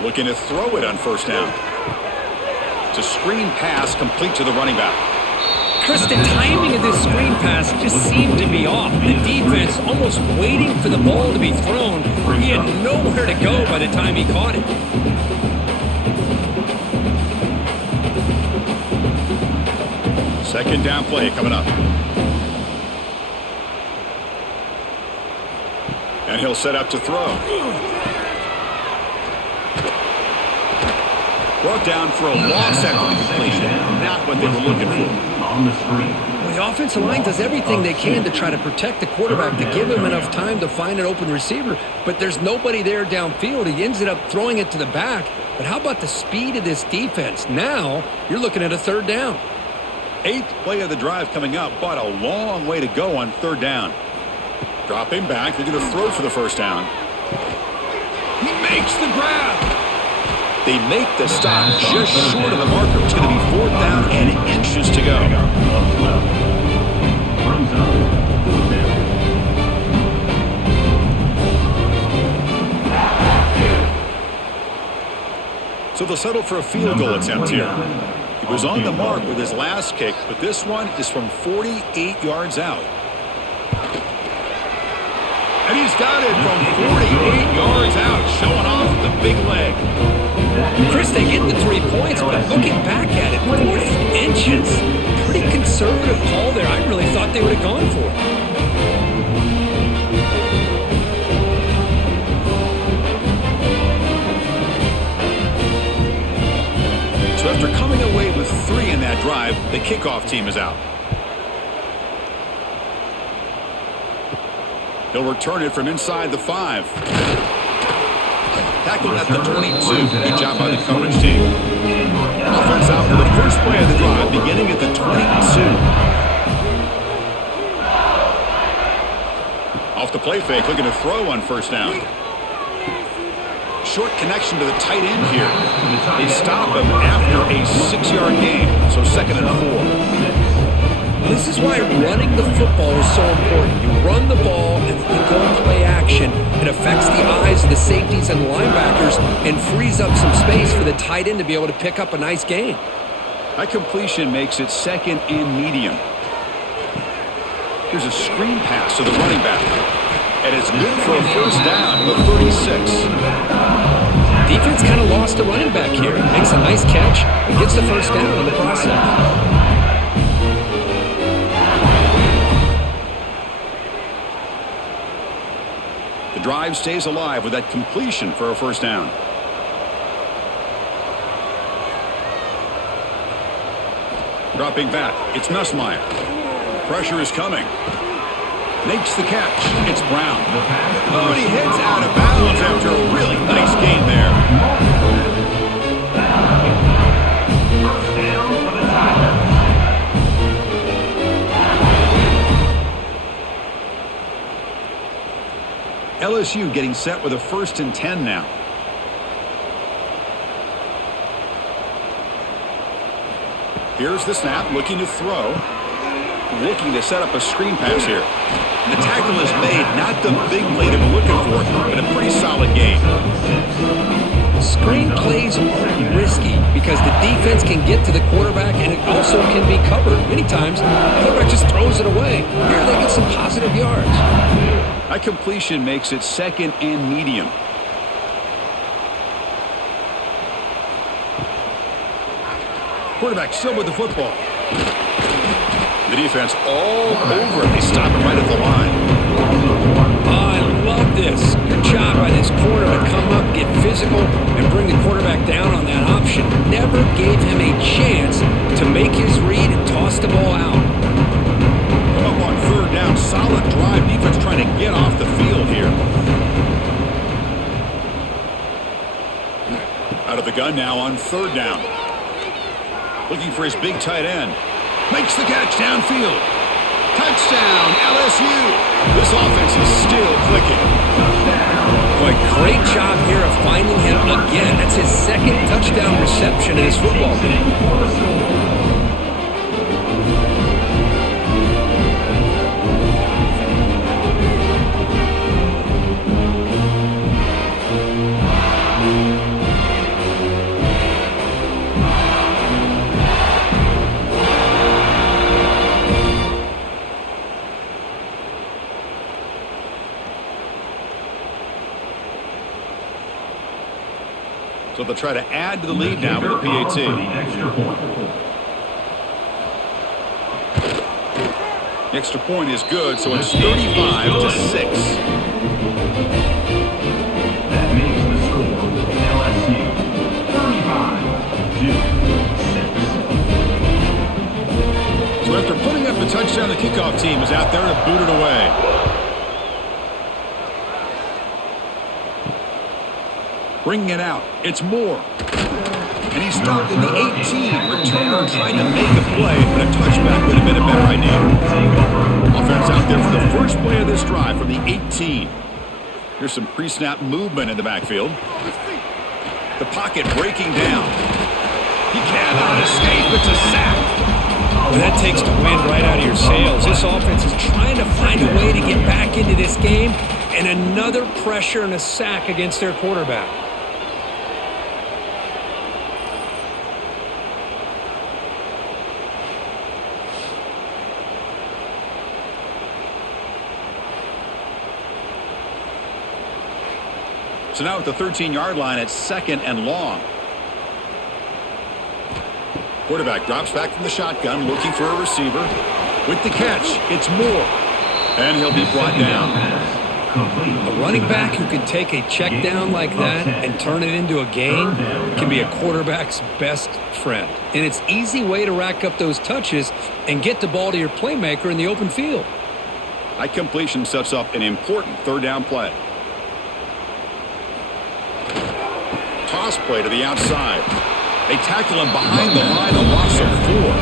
Looking to throw it on first down. It's a screen pass complete to the running back. Chris, the timing of this screen pass just seemed to be off. The defense almost waiting for the ball to be thrown. He had nowhere to go by the time he caught it. Second down play coming up. And he'll set up to throw. Brought down for a loss after the completion. Not what they were looking for. On the screen. Well, the offensive line does everything they can to try to protect the quarterback, to give him enough time to find an open receiver, but there's nobody there downfield. He ends up throwing it to the back. But how about the speed of this defense? Now you're looking at a third down. Eighth play of the drive coming up, but a long way to go on third down. Dropping back, they're going to throw for the first down. He makes the grab. They make the stop just short of the marker. It's going to be fourth down and inches to go. So they'll settle for a field goal attempt here. He was on the mark with his last kick, but this one is from 48 yards out. And he's got it from 48 yards out, showing off the big leg. Chris, they get the 3 points, but looking back at it, 40 inches. Pretty conservative call there. I really thought they would have gone for it. So after coming away with 3 in that drive, the kickoff team is out. He'll return it from inside the 5. Tackled at the 22. Good job by the coverage team. Offense out for the first play of the drive, beginning at the 22. Off the play fake, looking to throw on first down. Short connection to the tight end here. They stop him after a 6-yard gain, so second and 4. This is why running the football is so important. You run the ball and you go and play action. It affects the eyes of the safeties and linebackers and frees up some space for the tight end to be able to pick up a nice gain. That completion makes it second and medium. Here's a screen pass to the running back. And it's good for a first down, the 36. Defense kind of lost a running back here. Makes a nice catch and gets the first down in the process. drive stays alive with that completion for a first down. Dropping back, it's Nussmeier. Pressure is coming. Makes the catch. It's Brown. Oh, and he heads out of bounds after a really nice gain there. First down for the Tigers. LSU getting set with a 1st and 10 now. Here's the snap, looking to throw. Looking to set up a screen pass here. The tackle is made, not the big play they were looking for, but a pretty solid gain. Screen plays are risky because the defense can get to the quarterback and it also can be covered. Many times, the quarterback just throws it away. Here they get some positive yards. That completion makes it 2nd and medium. Quarterback still with the football. The defense all over it. They stop it right at the line. Oh, I love this. Good job by this corner to come up, get physical, and bring the quarterback down on that option. Never gave him a chance to make his read and toss the ball out. Come up on 3rd down. Solid drive. Defense trying to get off the field here. Out of the gun now on 3rd down. Looking for his big tight end. Makes the catch downfield. Touchdown, LSU. This offense is still clicking. Boy, great job here of finding him again. That's his 2nd touchdown reception in his football game. So they'll try to add to the lead now with a PAT. The extra point is good, so it's 35-6. That makes the score LSU 35-6. So after putting up the touchdown, the kickoff team is out there to boot it away. Bringing it out. It's Moore. And he stopped at the 18. Returner trying to make a play, but a touchback would have been a better idea. Offense out there for the first play of this drive from the 18. Here's some pre-snap movement in the backfield. The pocket breaking down. He cannot escape. It's a sack. Well, that takes the wind right out of your sails. This offense is trying to find a way to get back into this game, and another pressure and a sack against their quarterback. So now at the 13-yard line, it's 2nd and long. Quarterback drops back from the shotgun, looking for a receiver. With the catch, it's Moore. And he'll be brought down. A running back who can take a check down like that and turn it into a gain can be a quarterback's best friend. And it's an easy way to rack up those touches and get the ball to your playmaker in the open field. That completion sets up an important 3rd down play. Toss play to the outside. They tackle him behind the line, a loss of 4.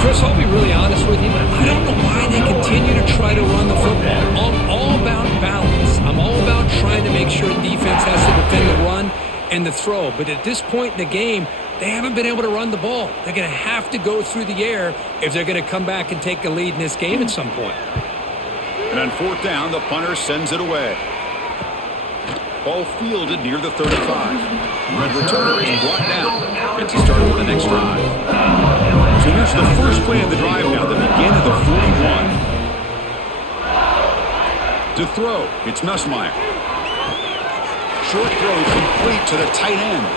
Chris, I'll be really honest with you. I don't know why they continue to try to run the football. I'm all about balance. I'm all about trying to make sure defense has to defend the run and the throw. But at this point in the game, they haven't been able to run the ball. They're going to have to go through the air if they're going to come back and take a lead in this game at some point. And on 4th down, the punter sends it away. Ball fielded near the 35. The returner is brought down. Gets you started with the next drive. So here's the first play of the drive now, the beginning of the 41. To throw, it's Nussmeier. Short throw complete to the tight end.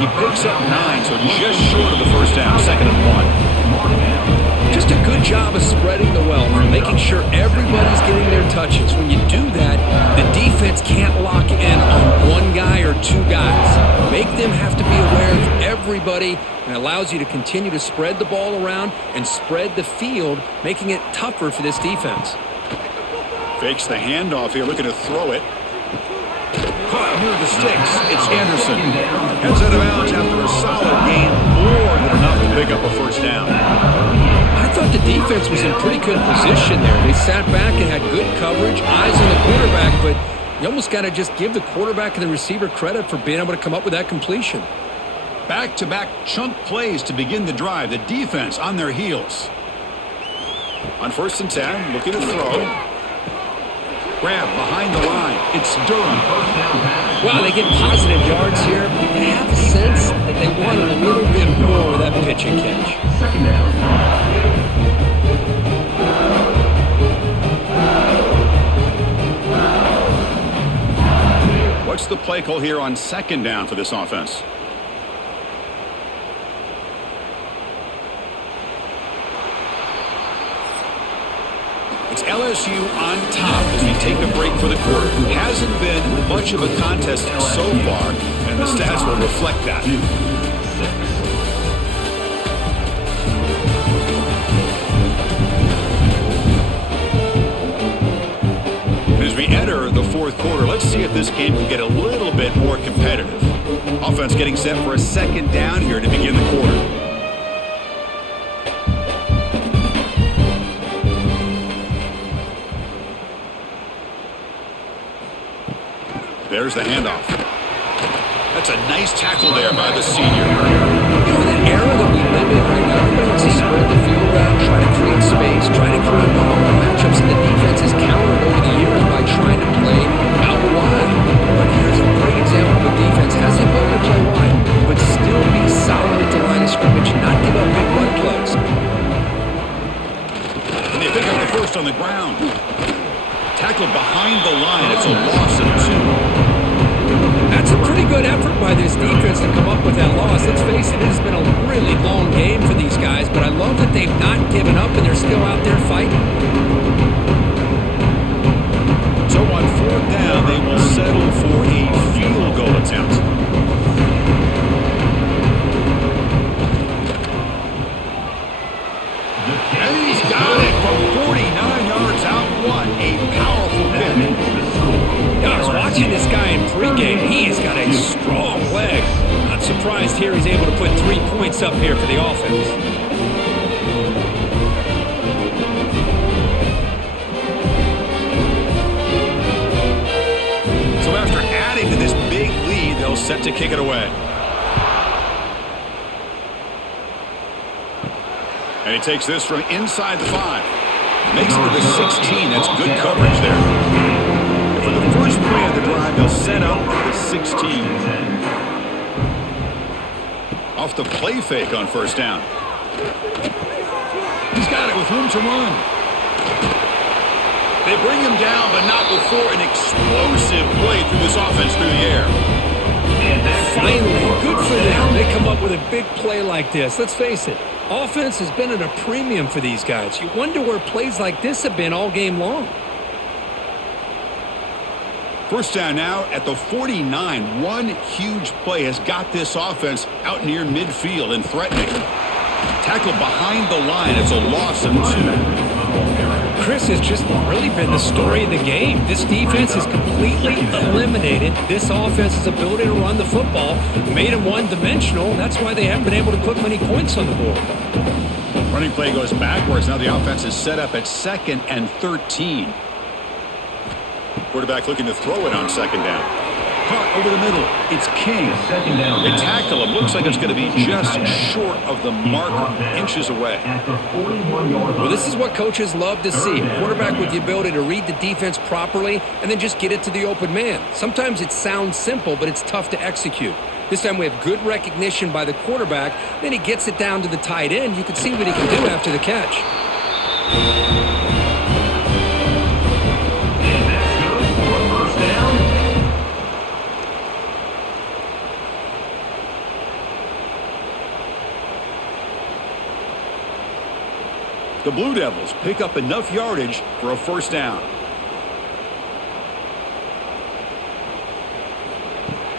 He picks up 9, so just short of the first down, 2nd and 1. Just a good job of spreading the wealth, making sure everybody's getting their touches. When you everybody and allows you to continue to spread the ball around and spread the field, making it tougher for this defense. Fakes the handoff here, looking to throw it. Caught near the sticks. It's Anderson. Heads out of bounds after a solid gain, more than enough to pick up a first down. I thought the defense was in pretty good position there. They sat back and had good coverage, eyes on the quarterback, but you almost got to just give the quarterback and the receiver credit for being able to come up with that completion. Back-to-back chunk plays to begin the drive. The defense on their heels. On 1st and 10, looking to throw. Grab behind the line. It's Durham. Wow, they get positive yards here. I have a sense that they wanted a little bit more with that pitch and catch. Second down. What's the play call here on 2nd down for this offense? It's LSU on top as we take a break for the quarter. Hasn't been much of a contest so far, and the stats will reflect that. And as we enter the 4th quarter, let's see if this game can get a little bit more competitive. Offense getting set for a 2nd down here to begin the quarter. There's the handoff. That's a nice tackle there by the senior. You know, that era that we live in right now, everybody wants to spread the field around, try to create space, try to create one-on-one matchups, and the defense has countered over the years by trying to play out wide. But here's a great example of a defense has the ability to play wide, but still be solid at the line of scrimmage, not give up big run plays. And they pick up the first on the ground. Tackled behind the line. It's a loss of 2. That's a pretty good effort by this defense to come up with that loss. Let's face it, it has been a really long game for these guys, but I love that they've not given up and they're still out there fighting. So on 4th down, they will settle for a field goal attempt. And he's got it from 49 yards out. What a powerful kick. I was watching this guy in pregame. He has got a strong leg. Not surprised here he's able to put 3 points up here for the offense. So after adding to this big lead, they'll set to kick it away. And he takes this from inside the 5. Makes it to the 16. That's good coverage there. And for the first play of the drive, they'll set up at the 16. Off the play fake on 1st down. He's got it with room to run. They bring him down, but not before an explosive play through this offense through the air. Finally, good for them. They come up with a big play like this. Let's face it, offense has been at a premium for these guys. You wonder where plays like this have been all game long. First down now at the 49. One huge play has got this offense out near midfield and threatening. Tackled behind the line. It's a loss of 2. Chris has just really been the story of the game. This defense has completely eliminated this offense's ability to run the football, made them one-dimensional, and that's why they haven't been able to put many points on the board. Running play goes backwards. Now the offense is set up at 2nd and 13. Quarterback looking to throw it on 2nd down. Caught over the middle. It's King. They tackle him. Looks like it's going to be just short of the mark, inches away. Well, this is what coaches love to see. A quarterback with the ability to read the defense properly and then just get it to the open man. Sometimes it sounds simple, but it's tough to execute. This time we have good recognition by the quarterback. Then he gets it down to the tight end. You can see what he can do after the catch. The Blue Devils pick up enough yardage for a first down.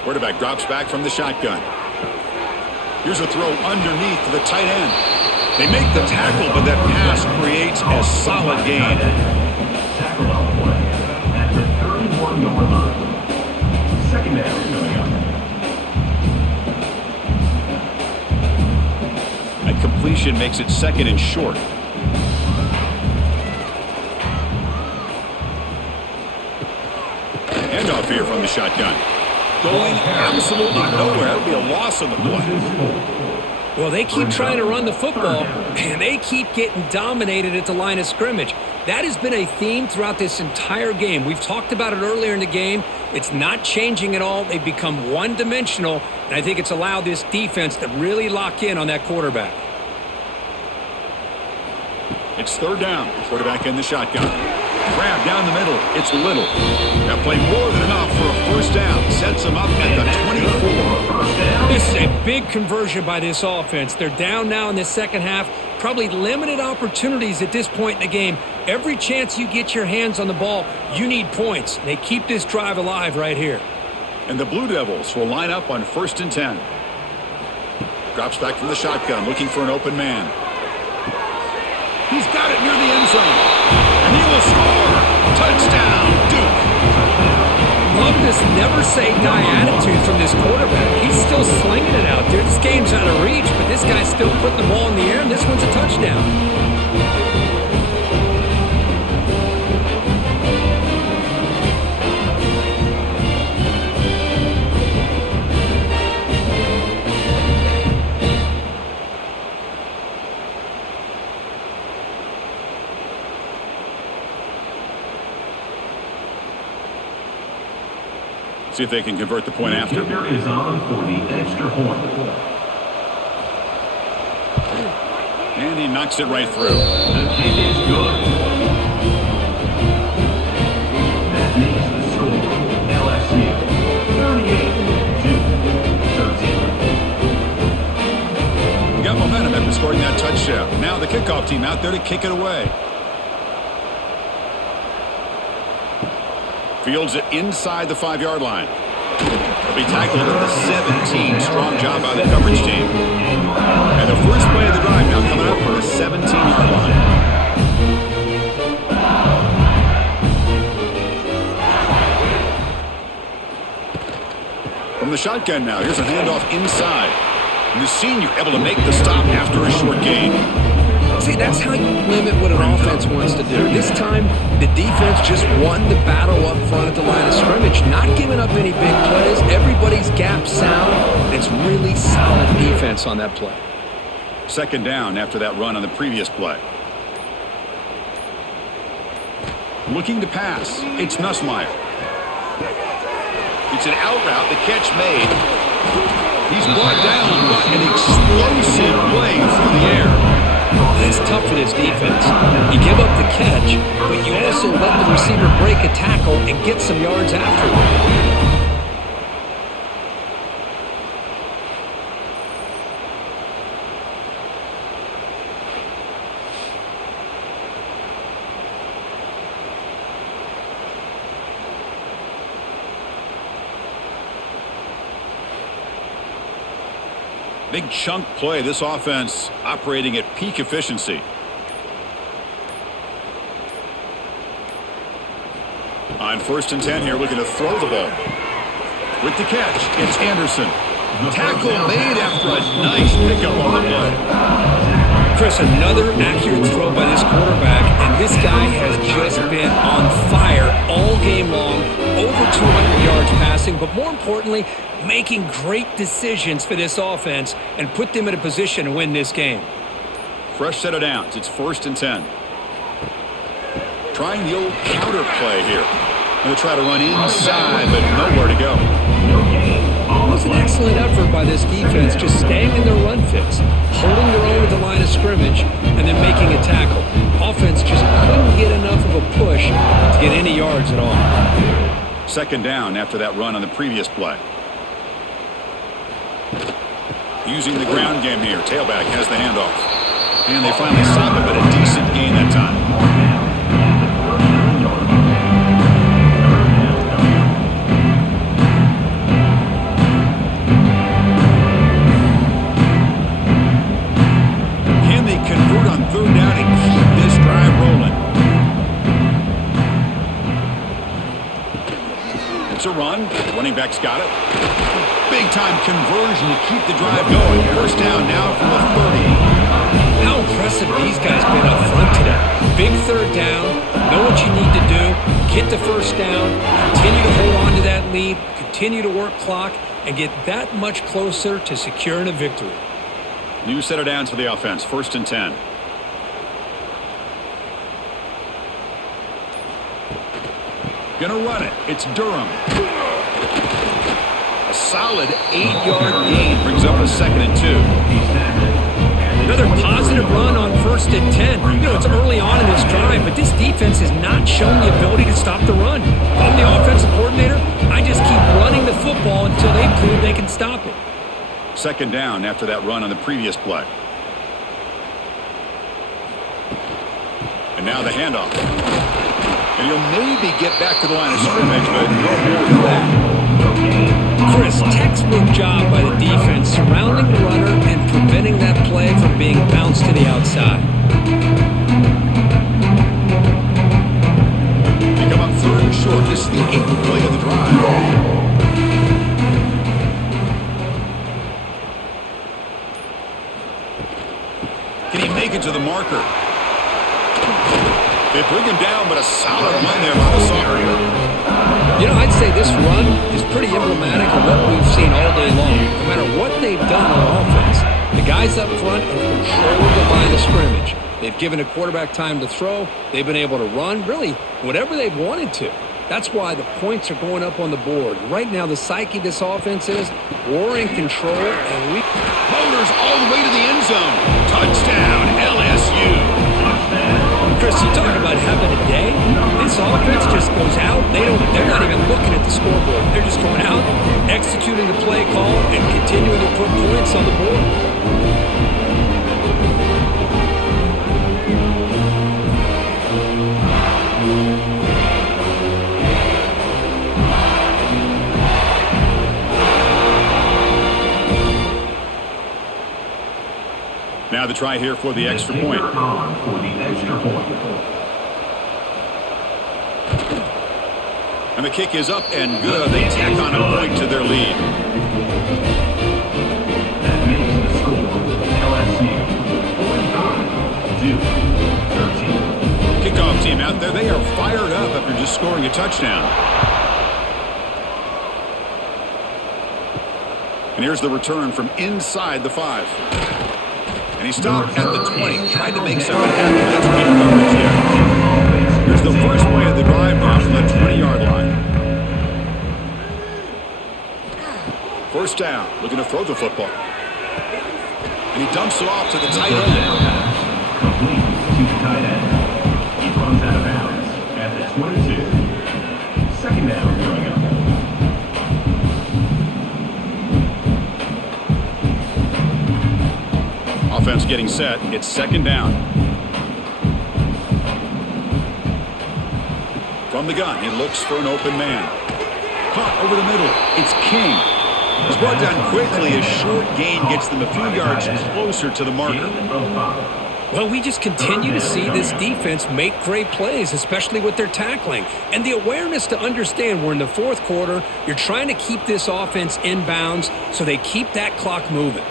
Quarterback drops back from the shotgun. Here's a throw underneath to the tight end. They make the tackle, but that pass creates a solid gain. Tackle on the play at the 31-yard line. Second down coming up. A completion makes it second and short. Handoff here from the shotgun. Going absolutely nowhere. That'll be a loss on the play. Well, they keep trying to run the football, and they keep getting dominated at the line of scrimmage. That has been a theme throughout this entire game. We've talked about it earlier in the game. It's not changing at all. They've become one-dimensional, and I think it's allowed this defense to really lock in on that quarterback. It's third down. Quarterback in the shotgun. Grab down the middle. It's Little. That play more than enough for a first down. Sets them up at the 24. This is a big conversion by this offense. They're down now in the second half. Probably limited opportunities at this point in the game. Every chance you get your hands on the ball, you need points. They keep this drive alive right here. And the Blue Devils will line up on 1st and 10. Drops back from the shotgun, looking for an open man. He's got it near the end zone. And he will score. Touchdown, Duke. Love this never-say-die attitude from this quarterback. He's still slinging it out there. This game's out of reach, but this guy's still putting the ball in the air, and this one's a touchdown. See if they can convert the point after. Kicker is on for the extra point. And he knocks it right through. The kick is good. That makes the score LSU 38-13. We got momentum after scoring that touchdown. Now the kickoff team out there to kick it away. Fields it inside the 5-yard line. He'll be tackled at the 17. Strong job by the coverage team. And the first play of the drive now coming up from the 17-yard line. From the shotgun now, here's a handoff inside. And the senior able to make the stop after a short gain. See, that's how you limit what an offense wants to do. This time, the defense just won the battle up front at the line of scrimmage, not giving up any big plays. Everybody's gap sound. It's really solid defense on that play. Second down after that run on the previous play. Looking to pass. It's Nussmeier. It's an out route. The catch made. He's brought down, but an explosive play through the air. It's tough for this defense. You give up the catch, but you also let the receiver break a tackle and get some yards afterward. Big chunk play. This offense operating at peak efficiency. On 1st and 10 here, looking to throw the ball. With the catch, it's Anderson. Tackle made after a nice pickup on the play. Chris, another accurate throw by this quarterback, and this guy has just been on fire all game long. Over 200 yards passing, but more importantly, making great decisions for this offense and put them in a position to win this game. Fresh set of downs. It's 1st and 10. Trying the old counter play here. Going to try to run inside, but nowhere to go. It was an excellent effort by this defense, just staying in their run fits, holding their own at the line of scrimmage, and then making a tackle. Offense just couldn't get enough of a push to get any yards at all. Second down after that run on the previous play. Using the ground game here. Tailback has the handoff. And they finally stop it, but a decent gain that time. Wants a run. Running back's got it. Big-time conversion to keep the drive going. First down now from the 30. How impressive these guys been up front today. Big third down. Know what you need to do. Get the first down. Continue to hold on to that lead. Continue to work clock and get that much closer to securing a victory. New set of downs for the offense. 1st and 10. Gonna run it. It's Durham. A solid 8-yard gain brings up a 2nd and 2. Another positive run on 1st and 10. You know, it's early on in this drive, but this defense has not shown the ability to stop the run. If I'm the offensive coordinator, I just keep running the football until they prove they can stop it. 2nd down after that run on the previous play. And now the handoff. And he'll maybe get back to the line of scrimmage, but no more than that. Chris, textbook job by the defense surrounding the runner and preventing that play from being bounced to the outside. They come up 3rd and short. This is the 8th play of the drive. Can he make it to the marker? They bring him down, but a solid run there by the sophomore. You know, I'd say this run is pretty emblematic of what we've seen all day long. No matter what they've done on offense, the guys up front have controlled the line of scrimmage. They've given a quarterback time to throw. They've been able to run, really, whatever they've wanted to. That's why the points are going up on the board. Right now, the psyche of this offense is we're in control, and we... Motors all the way to the end zone. Touchdown, LSU. Chris, you talk about having a day. This offense just goes out. They're not even looking at the scoreboard. They're just going out, executing the play call, and continuing to put points on the board. Now the try here for the extra point. And the kick is up and good. They tack on a point to their lead. That makes the score LSU 45-13. Kickoff team out there. They are fired up after just scoring a touchdown. And here's the return from inside the 5. And he stopped at the 20, tried to make something happen. That's good coverage here. Here's the first play of the drive now from the 20-yard line. First down, looking to throw the football. And he dumps it off to the tight end. Complete to the tight end. He runs out of bounds at the 22. 2nd down coming up. Offense getting set. It's 2nd down. From the gun, he looks for an open man. Caught over the middle. It's King. He's brought down quickly. A short gain gets them a few yards closer to the marker. Well, we just continue to see this defense make great plays, especially with their tackling. And the awareness to understand we're in the 4th quarter, you're trying to keep this offense in bounds so they keep that clock moving.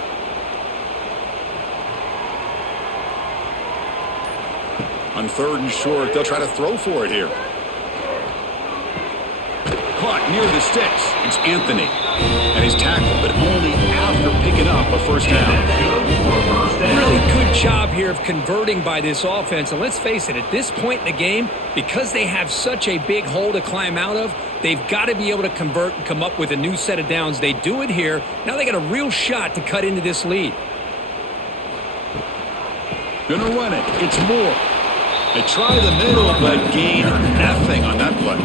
On 3rd and short, they'll try to throw for it here. Caught near the sticks. It's Anthony. And he's tackled, but only after picking up a first down. Really good job here of converting by this offense. And let's face it, at this point in the game, because they have such a big hole to climb out of, they've got to be able to convert and come up with a new set of downs. They do it here. Now they got a real shot to cut into this lead. Gonna run it. It's Moore. They try the middle, but gain nothing on that play.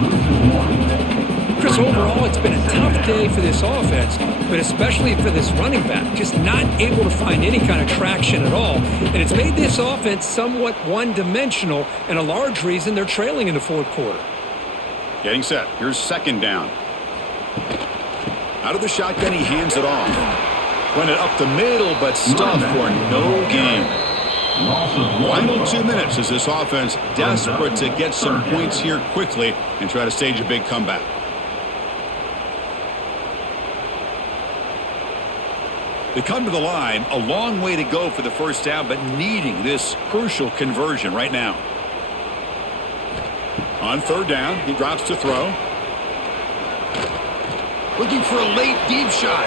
Chris, overall, it's been a tough day for this offense, but especially for this running back, just not able to find any kind of traction at all. And it's made this offense somewhat one-dimensional, and a large reason they're trailing in the 4th quarter. Getting set. Here's 2nd down. Out of the shotgun, he hands it off. Run it up the middle, but stuffed for no gain. Final 2 minutes as this offense desperate to get some points here quickly and try to stage a big comeback. They come to the line, a long way to go for the first down, but needing this crucial conversion right now. On third down, he drops to throw. Looking for a late deep shot.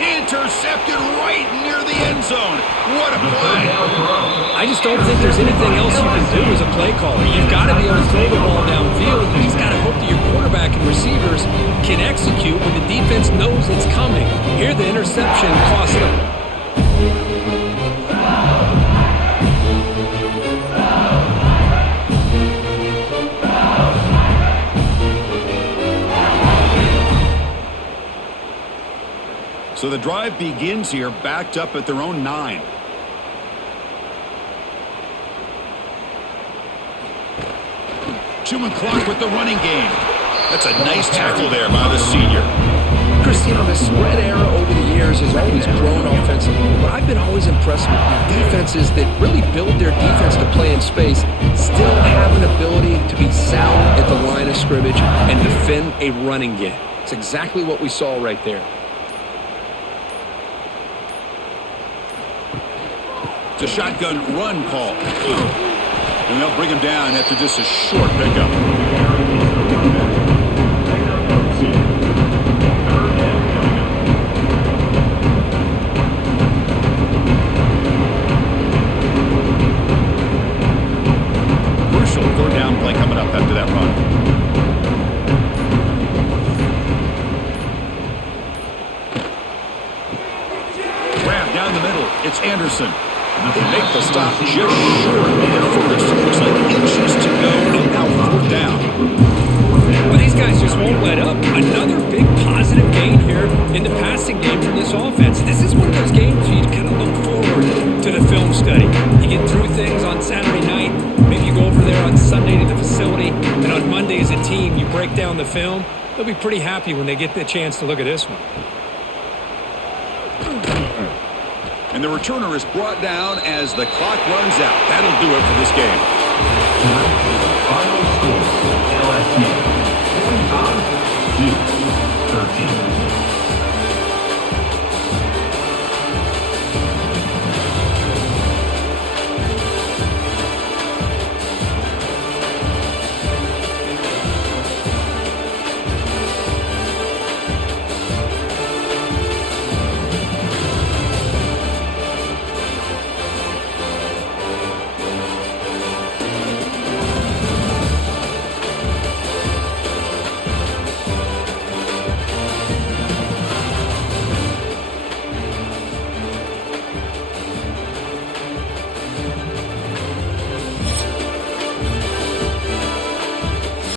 Intercepted right near the end zone. What a play. I just don't think there's anything else you can do as a play caller. You've got to be able to throw the ball downfield. You just got to hope that your quarterback and receivers can execute when the defense knows it's coming. Here, the interception cost them. So the drive begins here, backed up at their own 9. Chewing clock with the running game. That's a nice tackle there by the senior. Chris, the spread era over the years has always grown offensively, but I've been always impressed with defenses that really build their defense to play in space, still have an ability to be sound at the line of scrimmage and defend a running game. It's exactly what we saw right there. It's a shotgun run call. And they'll bring him down after just a short pickup. Crucial third down play coming up after that run. Grab down the middle. It's Anderson. They make the stop just short of the first. Looks like inches to go, and now fourth down. Well, these guys just won't let up. Another big positive gain here in the passing game from this offense. This is one of those games where you kind of look forward to the film study. You get through things on Saturday night. Maybe you go over there on Sunday to the facility, and on Monday as a team, you break down the film. They'll be pretty happy when they get the chance to look at this one. And the returner is brought down as the clock runs out. That'll do it for this game. Final score.